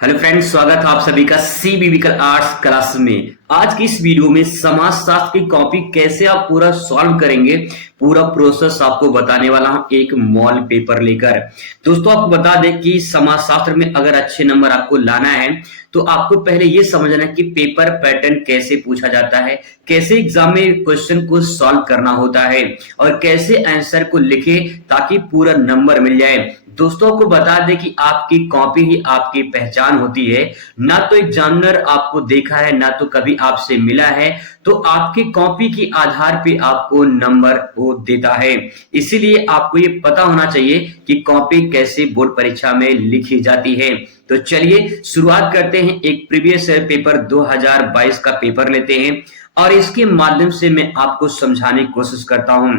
Hello friends, स्वागत है आप सभी का सीबीविकल आर्ट्स क्लास में। आज की इस वीडियो में समाजशास्त्र की कॉपी कैसे आप पूरा सॉल्व करेंगे, पूरा प्रोसेस आपको बताने वाला हूं एक मॉडल पेपर लेकर। दोस्तों, आपको बता दें कि समाजशास्त्र में अगर अच्छे नंबर आपको लाना है तो आपको पहले ये समझना है कि पेपर पैटर्न कैसे पूछा जाता है, कैसे एग्जाम में क्वेश्चन को सॉल्व करना होता है और कैसे आंसर को लिखे ताकि पूरा नंबर मिल जाए। दोस्तों को बता दें कि आपकी कॉपी ही आपकी पहचान होती है। ना तो एग्जामिनर आपको देखा है, ना तो कभी आपसे मिला है, तो आपकी कॉपी के आधार पे आपको नंबर वो देता है। इसीलिए आपको ये पता होना चाहिए कि कॉपी कैसे बोर्ड परीक्षा में लिखी जाती है। तो चलिए शुरुआत करते हैं। एक प्रीवियस पेपर 2022 का पेपर लेते हैं और इसके माध्यम से मैं आपको समझाने की कोशिश करता हूं।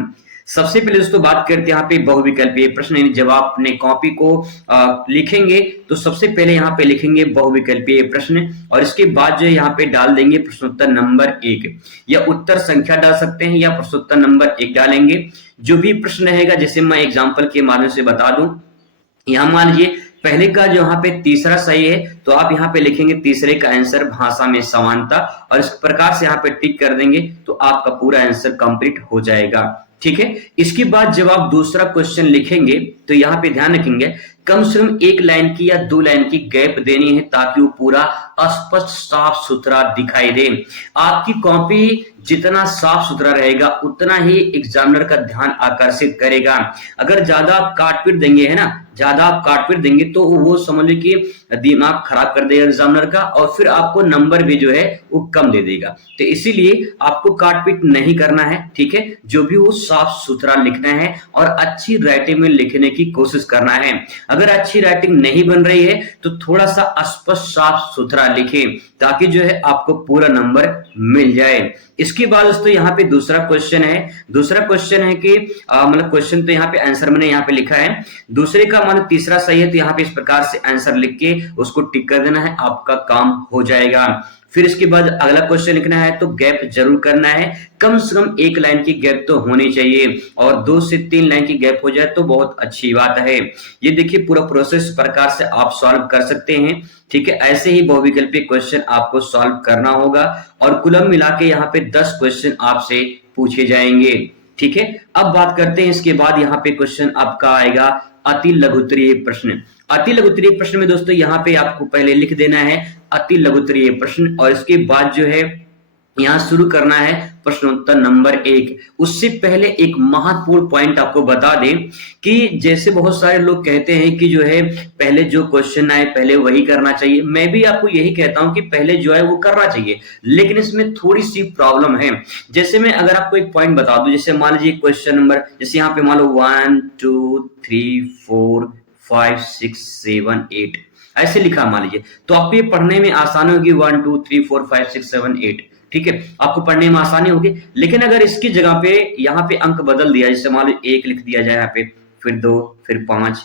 सबसे पहले दोस्तों बात करते हैं यहाँ पे बहुविकल्पीय प्रश्न। जब आप अपने कॉपी को लिखेंगे तो सबसे पहले यहाँ पे लिखेंगे बहुविकल्पीय प्रश्न और इसके बाद जो है यहाँ पे डाल देंगे प्रश्नोत्तर नंबर 1 या उत्तर संख्या डाल सकते हैं या प्रश्नोत्तर नंबर 1 डालेंगे। जो भी प्रश्न रहेगा, जैसे मैं एग्जाम्पल के माध्यम से बता दूं, यहाँ मान लीजिए पहले का जो यहाँ पे तीसरा सही है तो आप यहाँ पे लिखेंगे तीसरे का आंसर भाषा में समानता और इस प्रकार से यहाँ पे टिक कर देंगे तो आपका पूरा आंसर कंप्लीट हो जाएगा। ठीक है। इसके बाद जब आप दूसरा क्वेश्चन लिखेंगे तो यहाँ पे ध्यान रखेंगे कम से कम एक लाइन की या 2 लाइन की गैप देनी है ताकि वो पूरा स्पष्ट साफ सुथरा दिखाई दे। आपकी कॉपी जितना साफ सुथरा रहेगा उतना ही एग्जामिनर का ध्यान आकर्षित करेगा। अगर ज्यादा आप काट पीट देंगे, है ना, ज्यादा आप काट पीट देंगे तो वो समझ लो कि दिमाग खराब कर देगा एग्जामिनर का और फिर आपको नंबर भी जो है वो कम दे देगा। तो इसीलिए आपको काट पीट नहीं करना है। ठीक है। जो भी वो साफ सुथरा लिखना है और अच्छी राइटिंग में लिखने की कोशिश करना है। अगर अच्छी राइटिंग नहीं बन रही है तो थोड़ा सा स्पष्ट साफ सुथरा लिखें ताकि जो है आपको पूरा नंबर मिल जाए। इसके बाद दोस्तों यहाँ पे दूसरा क्वेश्चन है। दूसरा क्वेश्चन है कि मतलब क्वेश्चन तो यहाँ पे आंसर मैंने यहाँ पे लिखा है, दूसरे का मान तीसरा सही है तो यहाँ पे इस प्रकार से आंसर लिख के उसको टिक कर देना है, आपका काम हो जाएगा। फिर इसके बाद अगला क्वेश्चन लिखना है तो गैप जरूर करना है, कम से कम एक लाइन की गैप तो होनी चाहिए और 2 से 3 लाइन की गैप हो जाए तो बहुत अच्छी बात है। ये देखिए पूरा प्रोसेस प्रकार से आप सॉल्व कर सकते हैं। ठीक है। ऐसे ही बहुविकल्पी क्वेश्चन आपको सॉल्व करना होगा और कुल मिला के यहाँ पे 10 क्वेश्चन आपसे पूछे जाएंगे। ठीक है। अब बात करते हैं इसके बाद यहाँ पे क्वेश्चन आपका आएगा अति लघुत्तरीय प्रश्न। अति लघुत्तरीय प्रश्न में दोस्तों यहाँ पे आपको पहले लिख देना है अति लघुत्तरीय प्रश्न और इसके बाद जो है यहाँ शुरू करना है प्रश्नोत्तर नंबर 1। उससे पहले एक महत्वपूर्ण पॉइंट आपको बता दें कि जैसे बहुत सारे लोग कहते हैं कि जो है पहले जो क्वेश्चन आए पहले वही करना चाहिए। मैं भी आपको यही कहता हूं कि पहले जो है वो करना चाहिए, लेकिन इसमें थोड़ी सी प्रॉब्लम है। जैसे मैं अगर आपको एक पॉइंट बता दूं, जैसे मान लीजिए क्वेश्चन नंबर, जैसे यहाँ पे मान लो 1 2 3 4 5 6 7 8 ऐसे लिखा मान लीजिए, तो आपको ये पढ़ने में आसानी होगी 1 2 3 4 5 6 7 8। ठीक है। आपको पढ़ने में आसानी होगी। लेकिन अगर इसकी जगह पे यहाँ पे अंक बदल दिया, जैसे मान लो 1 लिख दिया जाए यहाँ पे, फिर 2, फिर 5,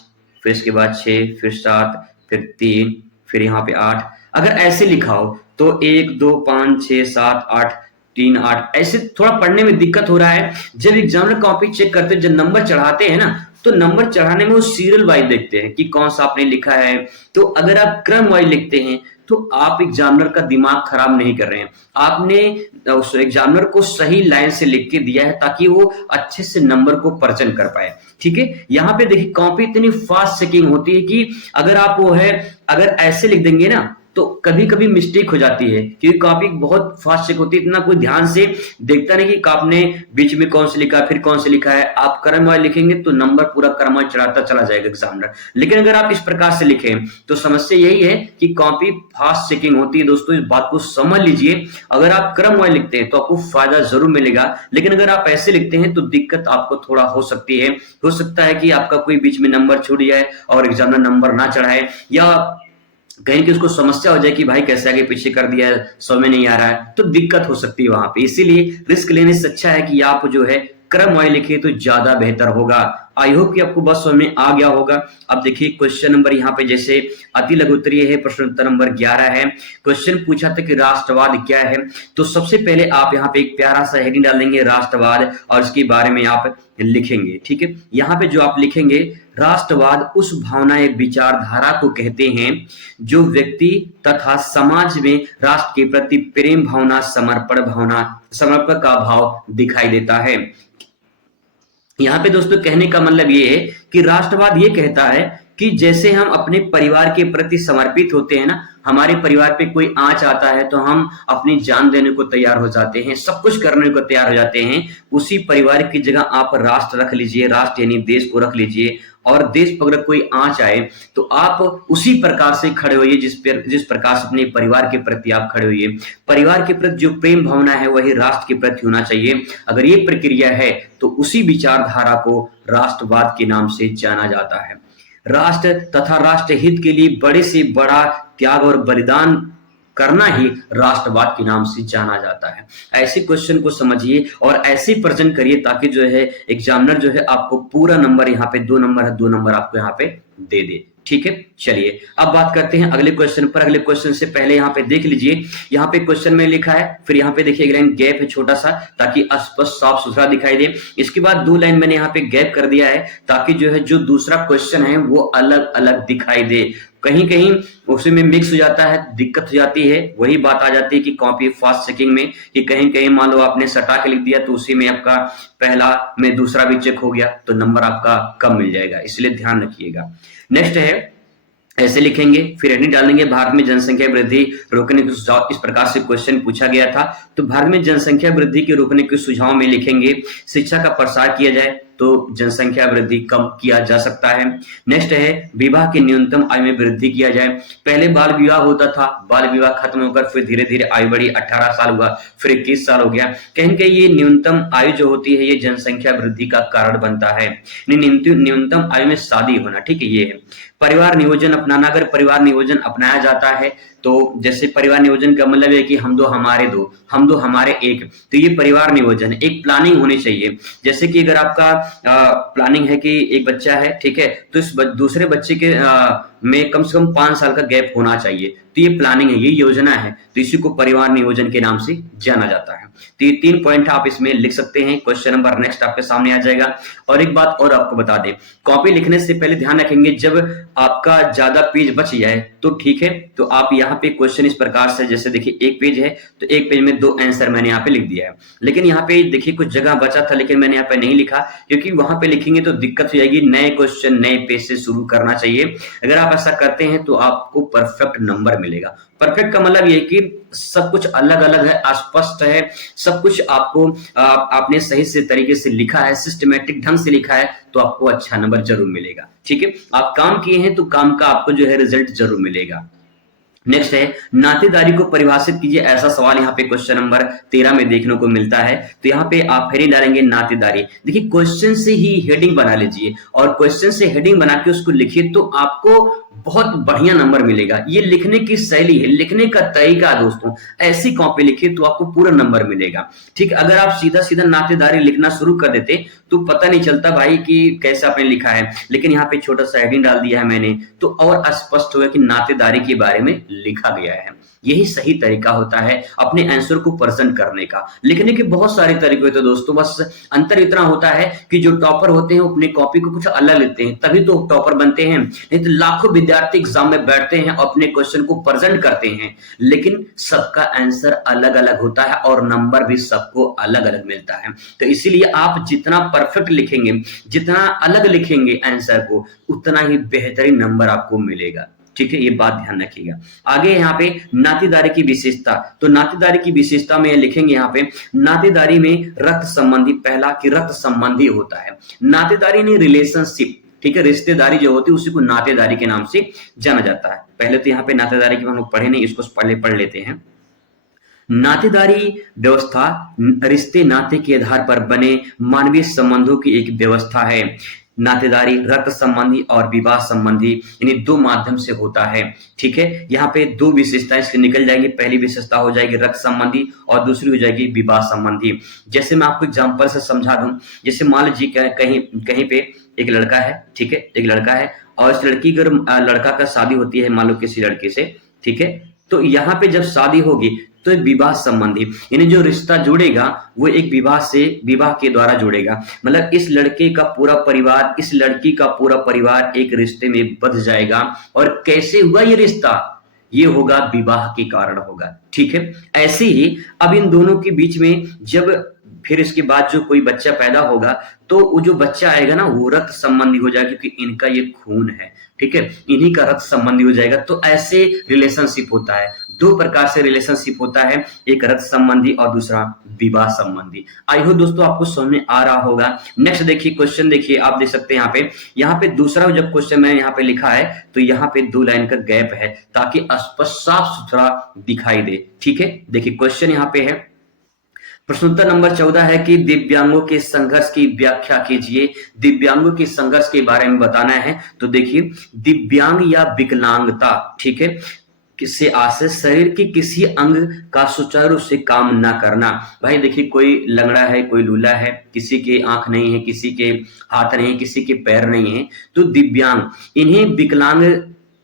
फिर इसके बाद 6, फिर 7, फिर 3, फिर यहाँ पे 8, अगर ऐसे लिखा हो तो 1 2 5 6 7 8 3 8 ऐसे थोड़ा पढ़ने में दिक्कत हो रहा है। जब एग्जामिनर कॉपी चेक करते हैं, जब नंबर चढ़ाते हैं ना, तो नंबर चढ़ाने में वो सीरियल वाइज देखते हैं कि कौन सा आपने लिखा है। तो अगर आप क्रम वाइज लिखते हैं तो आप एग्जामिनर का दिमाग खराब नहीं कर रहे हैं। आपने उस एग्जामिनर को सही लाइन से लिख के दिया है ताकि वो अच्छे से नंबर को पर्चन कर पाए। ठीक है। यहाँ पे देखिए कॉपी इतनी फास्ट चेकिंग होती है कि अगर आप वो है अगर ऐसे लिख देंगे ना तो कभी कभी मिस्टेक हो जाती है क्योंकि कॉपी बहुत फास्ट चेक होती है, इतना कोई ध्यान से देखता नहीं कि आपने बीच में कौन से लिखा है फिर कौन से लिखा है। आप क्रम वाइज लिखेंगे तो नंबर पूरा क्रम वाइज चढ़ाता चला जाएगा एग्जामिनर। लेकिन अगर आप इस प्रकार से लिखें तो समस्या यही है कि कॉपी फास्ट चेकिंग होती है। दोस्तों इस बात को समझ लीजिए। अगर आप क्रम वाइज लिखते हैं तो आपको फायदा जरूर मिलेगा, लेकिन अगर आप ऐसे लिखते हैं तो दिक्कत आपको थोड़ा हो सकती है। हो सकता है कि आपका कोई बीच में नंबर छूट जाए और एग्जामिनर नंबर ना चढ़ाए, या कहीं कि उसको समस्या हो जाए कि भाई कैसे आगे पीछे कर दिया है, समझ में नहीं आ रहा है, तो दिक्कत हो सकती है वहां पे। इसीलिए रिस्क लेने से अच्छा है कि आप जो है क्रम वाइज लिखिए तो ज्यादा बेहतर होगा। आई होप कि आपको बस समझ में आ गया होगा। अब देखिए क्वेश्चन नंबर यहाँ पे जैसे अति लघुत्तरीय है, प्रश्न उत्तर नंबर 11 है। क्वेश्चन पूछा था कि राष्ट्रवाद क्या है, तो सबसे पहले आप यहाँ पे एक प्यारा सा हेडिंग डालेंगे राष्ट्रवाद और इसके बारे में आप लिखेंगे। ठीक है। यहाँ पे जो आप लिखेंगे राष्ट्रवाद उस भावना या विचारधारा को कहते हैं जो व्यक्ति तथा समाज में राष्ट्र के प्रति प्रेम भावना, समर्पण का भाव दिखाई देता है। यहाँ पे दोस्तों कहने का मतलब ये है कि राष्ट्रवाद ये कहता है कि जैसे हम अपने परिवार के प्रति समर्पित होते हैं ना, हमारे परिवार पे कोई आंच आता है तो हम अपनी जान देने को तैयार हो जाते हैं, सब कुछ करने को तैयार हो जाते हैं। उसी परिवार की जगह आप राष्ट्र रख लीजिए, राष्ट्र यानी देश को रख लीजिए, और देश पर अगर कोई आंच आए तो आप उसी प्रकार से खड़े होइए जिस प्रकार से अपने परिवार के प्रति आप खड़े होइए। परिवार के प्रति जो प्रेम भावना है वही राष्ट्र के प्रति होना चाहिए। अगर ये प्रक्रिया है तो उसी विचारधारा को राष्ट्रवाद के नाम से जाना जाता है। राष्ट्र तथा राष्ट्र हित के लिए बड़े से बड़ा त्याग और बलिदान करना ही राष्ट्रवाद के नाम से जाना जाता है। ऐसे क्वेश्चन को समझिए और ऐसे प्रेजेंट करिए ताकि जो है एग्जामिनर जो है आपको पूरा नंबर, यहाँ पे 2 नंबर है, 2 नंबर आपको यहाँ पे दे दे। ठीक है, चलिए अब बात करते हैं अगले क्वेश्चन पर। अगले क्वेश्चन से पहले यहाँ पे देख लीजिए, यहाँ पे क्वेश्चन में लिखा है, फिर यहाँ पे देखिए लाइन गैप है छोटा सा ताकि स्पष्ट साफ सुथरा दिखाई दे। इसके बाद 2 लाइन मैंने यहाँ पे गैप कर दिया है ताकि जो है जो दूसरा क्वेश्चन है वो अलग अलग दिखाई दे। कहीं कहीं उसी में मिक्स हो जाता है, दिक्कत हो जाती है, वही बात आ जाती है कि कॉपी फास्ट चेकिंग में कि कहीं कहीं मान लो आपने सटा के लिख दिया तो उसी में आपका पहला में दूसरा भी चेक हो गया तो नंबर आपका कम मिल जाएगा, इसलिए ध्यान रखिएगा। नेक्स्ट है, ऐसे लिखेंगे, फिर हेडिंग डालेंगे भारत में जनसंख्या वृद्धि रोकने के सुझाव। इस प्रकार से क्वेश्चन पूछा गया था, तो भारत में जनसंख्या वृद्धि के रोकने के सुझाव में लिखेंगे शिक्षा का प्रसार किया जाए तो जनसंख्या वृद्धि कम किया जा सकता है। नेक्स्ट है, विवाह की न्यूनतम आयु में वृद्धि किया जाए। पहले बाल विवाह होता था, बाल विवाह खत्म होकर फिर धीरे धीरे आयु बढ़ी, 18 साल हुआ, फिर 21 साल हो गया। कहीं कहीं ये न्यूनतम आयु जो होती है ये जनसंख्या वृद्धि का कारण बनता है। न्यूनतम आयु में शादी होना, ठीक है, ये है। परिवार नियोजन अपनाना, अगर परिवार नियोजन अपनाया जाता है तो जैसे परिवार नियोजन का मतलब है कि हम दो हमारे दो, हम दो हमारे एक, तो ये परिवार नियोजन है। एक प्लानिंग होनी चाहिए, जैसे कि अगर आपका प्लानिंग है कि एक बच्चा है, ठीक है, तो इस दूसरे बच्चे के में कम से कम 5 साल का गैप होना चाहिए, तो ये प्लानिंग है, ये योजना है, तो इसी को परिवार नियोजन के नाम से जाना जाता है। तो ये 3 पॉइंट आप इसमें लिख सकते हैं। क्वेश्चन नंबर नेक्स्ट आपके सामने आ जाएगा। और एक बात और आपको बता दें, कॉपी लिखने से पहले ध्यान रखेंगे जब आपका ज्यादा पेज बच जाए तो ठीक है, तो आप यहाँ पे क्वेश्चन इस प्रकार से, जैसे देखिए एक पेज है तो एक पेज में 2 आंसर मैंने यहाँ पे लिख दिया है, लेकिन यहाँ पे देखिए कुछ जगह बचा था लेकिन मैंने यहाँ पे नहीं लिखा क्योंकि वहां पे लिखेंगे तो दिक्कत हो जाएगी। नए क्वेश्चन नए पेज से शुरू करना चाहिए। अगर आप ऐसा करते हैं तो आपको परफेक्ट नंबर मिलेगा। परफेक्ट का मतलब ये कि सब कुछ अलग अलग है, अस्पष्ट है, सब कुछ आपको आपने सही से तरीके से लिखा है, सिस्टमेटिक ढंग से लिखा है, तो आपको अच्छा नंबर जरूर मिलेगा। ठीक है, आप काम किए हैं तो काम का आपको जो है रिजल्ट जरूर मिलेगा। नेक्स्ट है, नातेदारी को परिभाषित कीजिए। ऐसा सवाल यहाँ पे क्वेश्चन नंबर 13 में देखने को मिलता है, तो यहाँ पे आप हेडिंग डालेंगे नातेदारी। देखिए क्वेश्चन से ही हेडिंग बना लीजिए और क्वेश्चन से हेडिंग बना के उसको लिखिए तो आपको बहुत बढ़िया नंबर मिलेगा। ये लिखने की शैली है, लिखने का तरीका दोस्तों, ऐसी कॉपी लिखिए तो आपको पूरा नंबर मिलेगा। ठीक, अगर आप सीधा सीधा नातेदारी लिखना शुरू कर देते तो पता नहीं चलता भाई कि कैसा आपने लिखा है, लेकिन यहाँ पे छोटा सा हेडिंग डाल दिया है मैंने तो और स्पष्ट हो गया कि नातेदारी के बारे में लिखा गया है। यही सही तरीका होता है अपने आंसर को प्रेजेंट करने का। लिखने के बहुत सारे तरीके होते हैं दोस्तों, बस अंतर इतना होता है कि जो टॉपर होते हैं अपनी कॉपी को कुछ अलग लेते हैं तभी तो टॉपर बनते हैं, नहीं तो लाखों विद्यार्थी एग्जाम में बैठते हैं अपने क्वेश्चन को प्रेजेंट करते हैं, लेकिन सबका आंसर अलग अलग होता है और नंबर भी सबको अलग अलग मिलता है। तो इसीलिए आप जितना परफेक्ट लिखेंगे, जितना अलग लिखेंगे आंसर को, उतना ही बेहतरीन नंबर आपको मिलेगा। ठीक है, ये बात ध्यान रखिएगा। आगे यहाँ पे नातेदारी की विशेषता, तो नातेदारी की विशेषता में लिखेंगे यहाँ पे नातेदारी में रक्त संबंधी, पहला कि रक्त संबंधी होता है। नातेदारी नहीं, रिलेशनशिप, ठीक है, रिश्तेदारी जो होती है उसी को नातेदारी के नाम से जाना जाता है। पहले तो यहाँ पे नातेदारी की हम लोग पढ़े नहीं, इसको पढ़ लेते हैं। नातेदारी व्यवस्था रिश्ते नाते के आधार पर बने मानवीय संबंधों की एक व्यवस्था है। नातेदारी रक्त संबंधी और विवाह संबंधी यानी 2 माध्यम से होता है। ठीक है, यहाँ पे 2 विशेषताएं इसकी निकल जाएंगी। पहली विशेषता हो जाएगी रक्त संबंधी और दूसरी हो जाएगी विवाह संबंधी। जैसे मैं आपको एग्जांपल से समझा दूं, जैसे मान लीजिए कहीं कहीं पे एक लड़का है, ठीक है, एक लड़का है और इस लड़की अगर लड़का का शादी होती है मान लो किसी लड़के से, ठीक है, तो यहाँ पे जब शादी होगी तो एक विवाह संबंधी, यानी जो रिश्ता जुड़ेगा वो एक विवाह के द्वारा जुड़ेगा। मतलब इस लड़के का पूरा परिवार, इस लड़की का पूरा परिवार एक रिश्ते में बंध जाएगा। और कैसे हुआ ये रिश्ता? ये होगा विवाह के कारण होगा। ठीक है, ऐसे ही अब इन दोनों के बीच में जब फिर इसके बाद जो कोई बच्चा पैदा होगा तो वो जो बच्चा आएगा ना वो रक्त संबंधी हो जाएगा, क्योंकि इनका ये खून है। ठीक है, इन्हीं का रक्त संबंधी हो जाएगा। तो ऐसे रिलेशनशिप होता है, दो प्रकार से रिलेशनशिप होता है, एक रक्त संबंधी और दूसरा विवाह संबंधी। आई होप दोस्तों आपको समझ में आ रहा होगा। नेक्स्ट देखिए, क्वेश्चन देखिए, आप देख सकते हैं यहाँ पे दूसरा जब क्वेश्चन मैंने यहाँ पे लिखा है तो यहाँ पे 2 लाइन का गैप है ताकि स्पष्ट साफ सुथरा दिखाई दे। ठीक है, देखिए क्वेश्चन यहाँ पे है, प्रश्नोत्तर नंबर 14 है कि दिव्यांगों के संघर्ष की व्याख्या कीजिए। दिव्यांगों के संघर्ष के बारे में बताना है। तो देखिए, दिव्यांग या विकलांगता, ठीक है, किससे आशय शरीर के किसी अंग का सुचारू रूप से काम ना करना। भाई देखिए, कोई लंगड़ा है, कोई लूला है, किसी के आंख नहीं है, किसी के हाथ नहीं है, किसी के पैर नहीं है, तो दिव्यांग, इन्हें विकलांग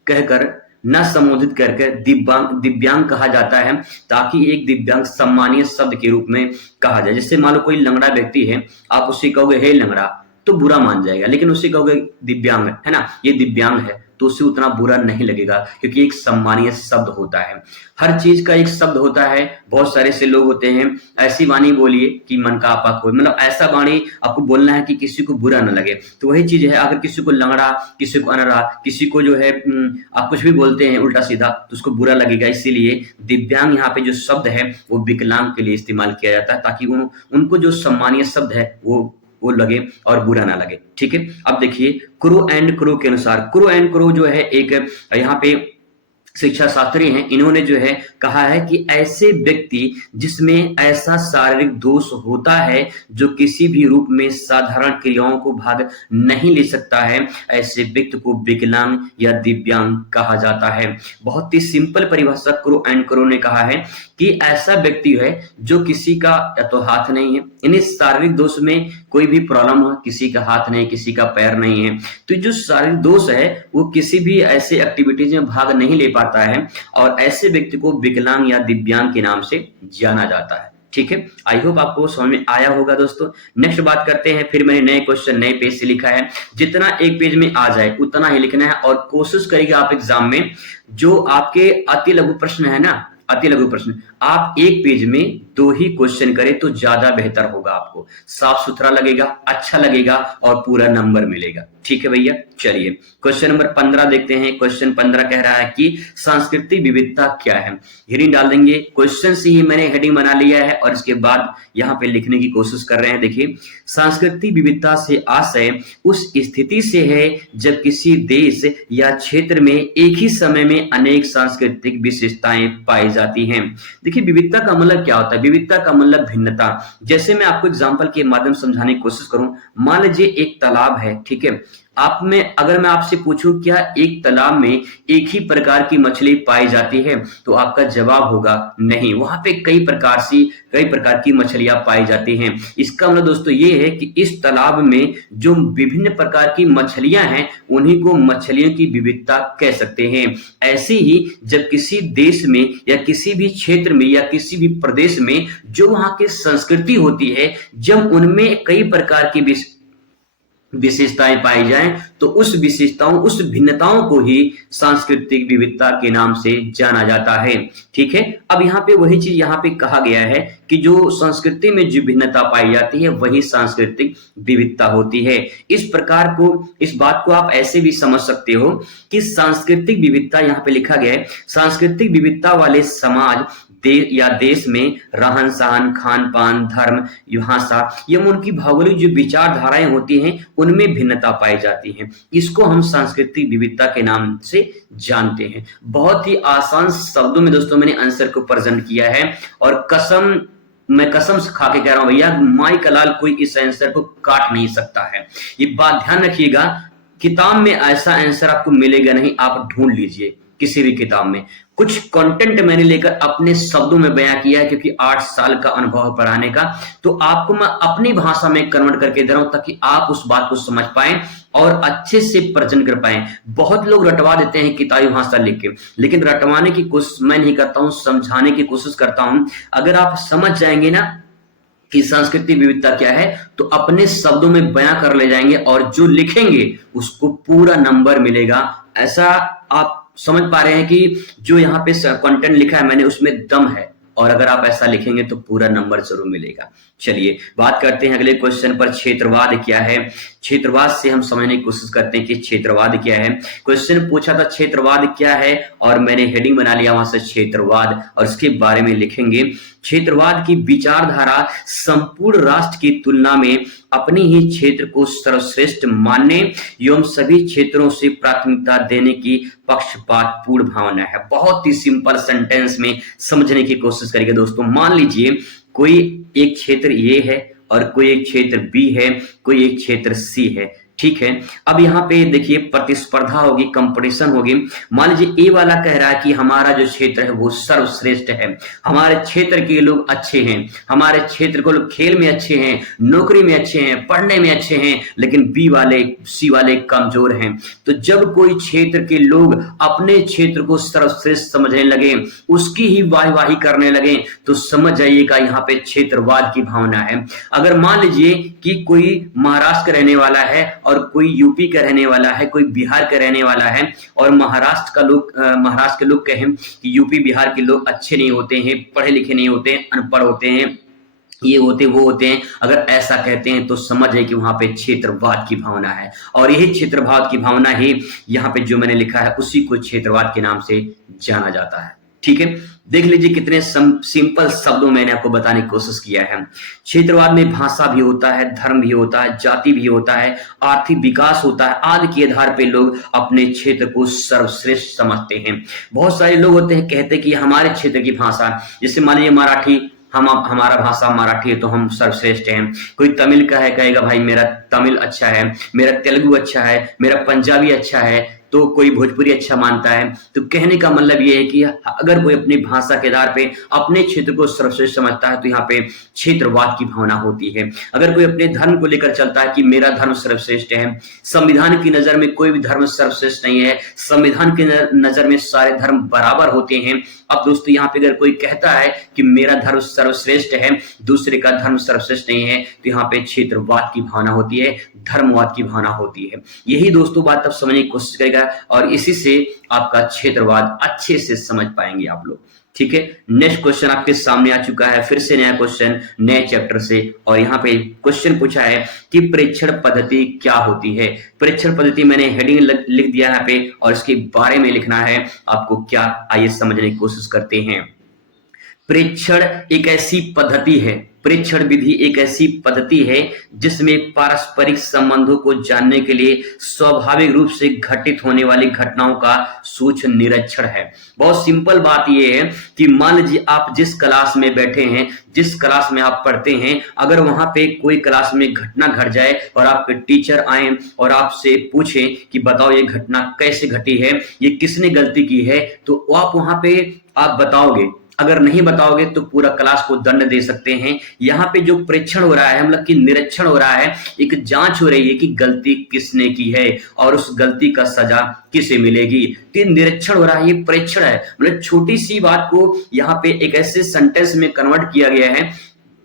कहकर न संबोधित करके दिव्यांग कहा जाता है, ताकि एक दिव्यांग सम्मानीय शब्द के रूप में कहा जाए। जैसे मान लो कोई लंगड़ा व्यक्ति है, आप उससे कहोगे हे लंगड़ा तो बुरा मान जाएगा, लेकिन उससे कहोगे दिव्यांग है ना, ये दिव्यांग है, तो उससे उतना बुरा नहीं लगेगा, क्योंकि एक सम्मानीय शब्द होता है। हर चीज का एक शब्द होता है। बहुत सारे से लोग होते हैं, ऐसी वाणी बोलिए कि मन का आपा खोए, मतलब ऐसा वाणी आपको बोलना है कि किसी को बुरा न लगे। तो वही चीज है, अगर किसी को लंगड़ा, किसी को अनरा, किसी को जो है आप कुछ भी बोलते हैं उल्टा सीधा, तो उसको बुरा लगेगा। इसीलिए दिव्यांग यहाँ पे जो शब्द है वो विकलांग के लिए इस्तेमाल किया जाता है, ताकि उनको जो सम्मानीय शब्द है वो लगे और बुरा ना लगे। ठीक है, अब देखिए क्रू एंड क्रू के अनुसार, क्रू एंड क्रू जो है एक यहाँ पे शिक्षा शास्त्री हैं, इन्होंने जो है कहा है कि ऐसे व्यक्ति जिसमें ऐसा शारीरिक दोष होता है जो किसी भी रूप में साधारण क्रियाओं को भाग नहीं ले सकता है, ऐसे व्यक्ति को विकलांग या दिव्यांग कहा जाता है। बहुत ही सिंपल परिभाषा क्रू एंड क्रू ने कहा है कि ऐसा व्यक्ति है जो किसी का या तो हाथ नहीं है, इन्हें शारीरिक दोष में कोई भी प्रॉब्लम हो, किसी का हाथ नहीं, किसी का पैर नहीं है, तो जो शारीरिक दोष है वो किसी भी ऐसे एक्टिविटीज में भाग नहीं ले पाता है, और ऐसे व्यक्ति को विकलांग या दिव्यांग के नाम से जाना जाता है। ठीक है, आई होप आपको समझ में आया होगा दोस्तों। नेक्स्ट बात करते हैं, फिर मैंने नए क्वेश्चन नए पेज से लिखा है, जितना एक पेज में आ जाए उतना ही लिखना है, और कोशिश करिएगा आप एग्जाम में जो आपके अति लघु प्रश्न है ना, अति लघु प्रश्न आप एक पेज में 2 ही क्वेश्चन करें तो ज्यादा बेहतर होगा, आपको साफ सुथरा लगेगा, अच्छा लगेगा और पूरा नंबर मिलेगा। ठीक है भैया, चलिए क्वेश्चन नंबर 15 देखते हैं। क्वेश्चन 15 कह रहा है कि सांस्कृतिक विविधता क्या है। हेडिंग डाल देंगे, क्वेश्चन से ही मैंने हेडिंग बना लिया है और इसके बाद यहाँ पे लिखने की कोशिश कर रहे हैं। देखिए, सांस्कृतिक विविधता से आशय उस स्थिति से है जब किसी देश या क्षेत्र में एक ही समय में अनेक सांस्कृतिक विशेषताएं पाई जाती हैं। देखिए, विविधता का मतलब क्या होता है? विविधता का मतलब भिन्नता। जैसे मैं आपको एग्जांपल के माध्यम से समझाने की कोशिश करूं, मान लीजिए एक तालाब है, ठीक है, अगर मैं आपसे पूछूं क्या एक तालाब में एक ही प्रकार की मछली पाई जाती है, तो आपका जवाब होगा नहीं, वहां पे कई प्रकार की मछलियां पाई जाती हैं। इसका मतलब दोस्तों ये है कि इस तालाब में जो विभिन्न प्रकार की मछलियां हैं उन्हीं को मछलियों की विविधता कह सकते हैं। ऐसे ही जब किसी देश में या किसी भी क्षेत्र में या किसी भी प्रदेश में जो वहां की संस्कृति होती है, जब उनमें कई प्रकार की विशेषताएं पाई जाएं, तो उस विशेषताओं, उस भिन्नताओं को ही सांस्कृतिक विविधता के नाम से जाना जाता है। ठीक है, अब यहाँ पे वही चीज यहाँ पे कहा गया है कि जो संस्कृति में जो भिन्नता पाई जाती है वही सांस्कृतिक विविधता होती है। इस प्रकार को, इस बात को आप ऐसे भी समझ सकते हो कि सांस्कृतिक विविधता यहाँ पे लिखा गया है, सांस्कृतिक विविधता वाले समाज या देश में रहन सहन, खान पान, धर्म, भाषा एवं उनकी भौगोलिक जो विचारधाराएं होती हैं उनमें भिन्नता पाई जाती है। इसको हम सांस्कृतिक विविधता के नाम से जानते हैं। बहुत ही आसान शब्दों में दोस्तों मैंने आंसर को प्रेजेंट किया है, और मैं कसम से खा के कह रहा हूं भैया, माई कलाल कोई इस आंसर को काट नहीं सकता है। ये बात ध्यान रखिएगा, किताब में ऐसा आंसर आपको मिलेगा नहीं, आप ढूंढ लीजिए किसी भी किताब में। कुछ कंटेंट मैंने लेकर अपने शब्दों में बयां किया है, क्योंकि 8 साल का अनुभव है पढ़ाने का, तो आपको मैं अपनी भाषा में कन्वर्ट करके दे रहा हूं ताकि आप उस बात को समझ पाएं और अच्छे से प्रजन कर पाए। बहुत लोग रटवा देते हैं किताबी भाषा लिख के, लेकिन रटवाने की कोशिश मैं नहीं करता हूं, समझाने की कोशिश करता हूं। अगर आप समझ जाएंगे ना कि सांस्कृतिक विविधता क्या है, तो अपने शब्दों में बयां कर ले जाएंगे और जो लिखेंगे उसको पूरा नंबर मिलेगा। ऐसा आप समझ पा रहे हैं कि जो यहाँ पे कंटेंट लिखा है मैंने उसमें दम है, और अगर आप ऐसा लिखेंगे तो पूरा नंबर जरूर मिलेगा। चलिए बात करते हैं अगले क्वेश्चन पर, क्षेत्रवाद क्या है। क्षेत्रवाद से हम समझने की कोशिश करते हैं कि क्षेत्रवाद क्या है। क्वेश्चन पूछा था क्षेत्रवाद क्या है, और मैंने हेडिंग बना लिया वहां से क्षेत्रवाद, और इसके बारे में लिखेंगे। क्षेत्रवाद की विचारधारा संपूर्ण राष्ट्र की तुलना में अपने ही क्षेत्र को सर्वश्रेष्ठ मानने एवं सभी क्षेत्रों से प्राथमिकता देने की पक्षपात पूर्ण भावना है। बहुत ही सिंपल सेंटेंस में समझने की कोशिश करेंगे दोस्तों। मान लीजिए कोई एक क्षेत्र ए है और कोई एक क्षेत्र बी है, कोई एक क्षेत्र सी है, ठीक है। अब यहाँ पे देखिए प्रतिस्पर्धा होगी, कंपटीशन होगी। मान लीजिए ए वाला कह रहा है कि हमारा जो क्षेत्र है वो सर्वश्रेष्ठ है, हमारे क्षेत्र के लोग अच्छे हैं, हमारे क्षेत्र को लोग खेल में अच्छे हैं, नौकरी में अच्छे हैं, पढ़ने में अच्छे हैं, लेकिन बी वाले सी वाले कमजोर हैं। तो जब कोई क्षेत्र के लोग अपने क्षेत्र को सर्वश्रेष्ठ समझने लगे, उसकी ही वाहवाही करने लगे, तो समझ जाइएगा यहाँ पे क्षेत्रवाद की भावना है। अगर मान लीजिए कि कोई महाराष्ट्र का रहने वाला है और कोई यूपी का रहने वाला है, कोई बिहार का रहने वाला है, और महाराष्ट्र के लोग कहें कि यूपी बिहार के लोग अच्छे नहीं होते हैं, पढ़े लिखे नहीं होते हैं, अनपढ़ होते हैं, ये होते वो होते हैं, अगर ऐसा कहते हैं तो समझे कि वहां पे क्षेत्रवाद की भावना है। और यही क्षेत्रवाद की भावना ही यहाँ पे जो मैंने लिखा है उसी को क्षेत्रवाद के नाम से जाना जाता है। ठीक है, देख लीजिए कितने सिंपल शब्दों में मैंने आपको बताने की कोशिश किया है। क्षेत्रवाद में भाषा भी होता है, धर्म भी होता है, जाति भी होता है, आर्थिक विकास होता है, आदि के आधार पे लोग अपने क्षेत्र को सर्वश्रेष्ठ समझते हैं। बहुत सारे लोग होते हैं कहते हैं कि हमारे क्षेत्र की भाषा, जैसे मान लीजिए मराठी, हमारा भाषा मराठी है तो हम सर्वश्रेष्ठ हैं। कोई तमिल का है, कहेगा भाई मेरा तमिल अच्छा है, मेरा तेलुगु अच्छा है, मेरा पंजाबी अच्छा है, तो कोई भोजपुरी अच्छा मानता है। तो कहने का मतलब ये है कि अगर कोई अपनी भाषा के आधार पे अपने क्षेत्र को सर्वश्रेष्ठ समझता है तो यहाँ पे क्षेत्रवाद की भावना होती है। अगर कोई अपने धर्म को लेकर चलता है कि मेरा धर्म सर्वश्रेष्ठ है, संविधान की नजर में कोई भी धर्म सर्वश्रेष्ठ नहीं है, संविधान की नजर में सारे धर्म बराबर होते हैं। अब दोस्तों यहाँ पे अगर कोई कहता है कि मेरा धर्म सर्वश्रेष्ठ है, दूसरे का धर्म सर्वश्रेष्ठ नहीं है, तो यहाँ पे क्षेत्रवाद की भावना होती है, धर्मवाद की भावना होती है। यही दोस्तों बात आप समझने की कोशिश करेगा, और इसी से आपका क्षेत्रवाद अच्छे से समझ पाएंगे आप लोग। ठीक है, नेक्स्ट क्वेश्चन आपके सामने आ चुका है, फिर से नया क्वेश्चन नए चैप्टर से, और यहाँ पे क्वेश्चन पूछा है कि प्रेक्षण पद्धति क्या होती है। प्रेक्षण पद्धति मैंने हेडिंग लिख दिया यहाँ पे, और इसके बारे में लिखना है आपको क्या, आइए समझने की कोशिश करते हैं। प्रेक्षण एक ऐसी पद्धति है, प्रेक्षण विधि एक ऐसी पद्धति है जिसमें पारस्परिक संबंधों को जानने के लिए स्वाभाविक रूप से घटित होने वाली घटनाओं का सूक्ष्म निरीक्षण है। बहुत सिंपल बात यह है कि मान लीजिए आप जिस क्लास में बैठे हैं, जिस क्लास में आप पढ़ते हैं, अगर वहां पे कोई क्लास में घटना घट जाए और आपके टीचर आए और आपसे पूछें कि बताओ ये घटना कैसे घटी है, ये किसने गलती की है, तो आप वहां पे आप बताओगे। अगर नहीं बताओगे तो पूरा क्लास को दंड दे सकते हैं। यहाँ पे जो प्रेक्षण हो रहा है, मतलब कि निरीक्षण हो रहा है, एक जांच हो रही है कि गलती किसने की है और उस गलती का सजा किसे मिलेगी। तो निरीक्षण हो रहा है, ये प्रेक्षण है। मतलब छोटी सी बात को यहाँ पे एक ऐसे सेंटेंस में कन्वर्ट किया गया है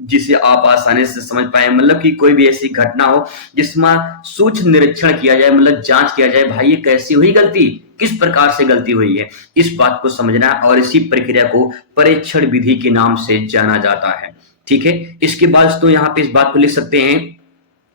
जिसे आप आसानी से समझ पाए। मतलब कि कोई भी ऐसी घटना हो जिसमें सूक्ष्म निरीक्षण किया जाए, मतलब जांच किया जाए, भाई ये कैसी हुई गलती, किस प्रकार से गलती हुई है, इस बात को समझना, और इसी प्रक्रिया को प्रेक्षण विधि के नाम से जाना जाता है। ठीक है, इसके बाद तो यहाँ पे इस बात को लिख सकते हैं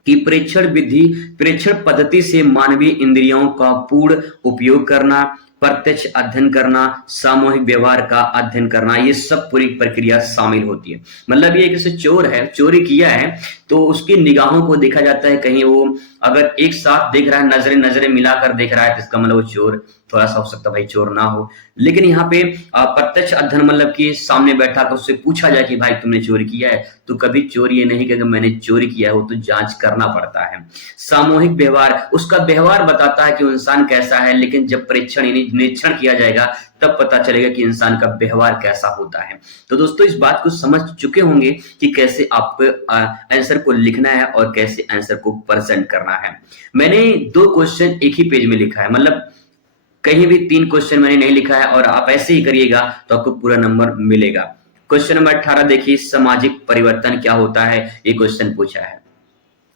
कि प्रेक्षण विधि, प्रेक्षण पद्धति से मानवीय इंद्रियों का पूर्ण उपयोग करना, प्रत्यक्ष अध्ययन करना, सामूहिक व्यवहार का अध्ययन करना, ये सब पूरी प्रक्रिया शामिल होती है। मतलब ये जैसे चोर है, चोरी किया है तो उसकी निगाहों को देखा जाता है, कहीं वो अगर एक साथ देख रहा है, नजरें मिलाकर देख रहा है, तो इसका मतलब वो चोर थोड़ा सा हो सकता है भाई चोर ना हो। लेकिन यहाँ पे प्रत्यक्ष अध्ययन मतलब कि सामने बैठा कर उससे पूछा जाए कि भाई तुमने चोरी किया है, तो कभी चोर ये नहीं कहेगा मैंने चोरी किया है, वो तो जांच करना पड़ता है। सामूहिक व्यवहार, उसका व्यवहार बताता है कि वो इंसान कैसा है, लेकिन जब परीक्षण यानी निरीक्षण किया जाएगा तब पता चलेगा कि इंसान का व्यवहार कैसा होता है। तो दोस्तों इस बात को समझ चुके होंगे कि कैसे आपको आंसर को लिखना है और कैसे आंसर को प्रेजेंट करना है। मैंने 2 क्वेश्चन एक ही पेज में लिखा है, मतलब कहीं भी 3 क्वेश्चन मैंने नहीं लिखा है, और आप ऐसे ही करिएगा तो आपको पूरा नंबर मिलेगा। क्वेश्चन नंबर 18 देखिए, सामाजिक परिवर्तन क्या होता है, ये क्वेश्चन पूछा है।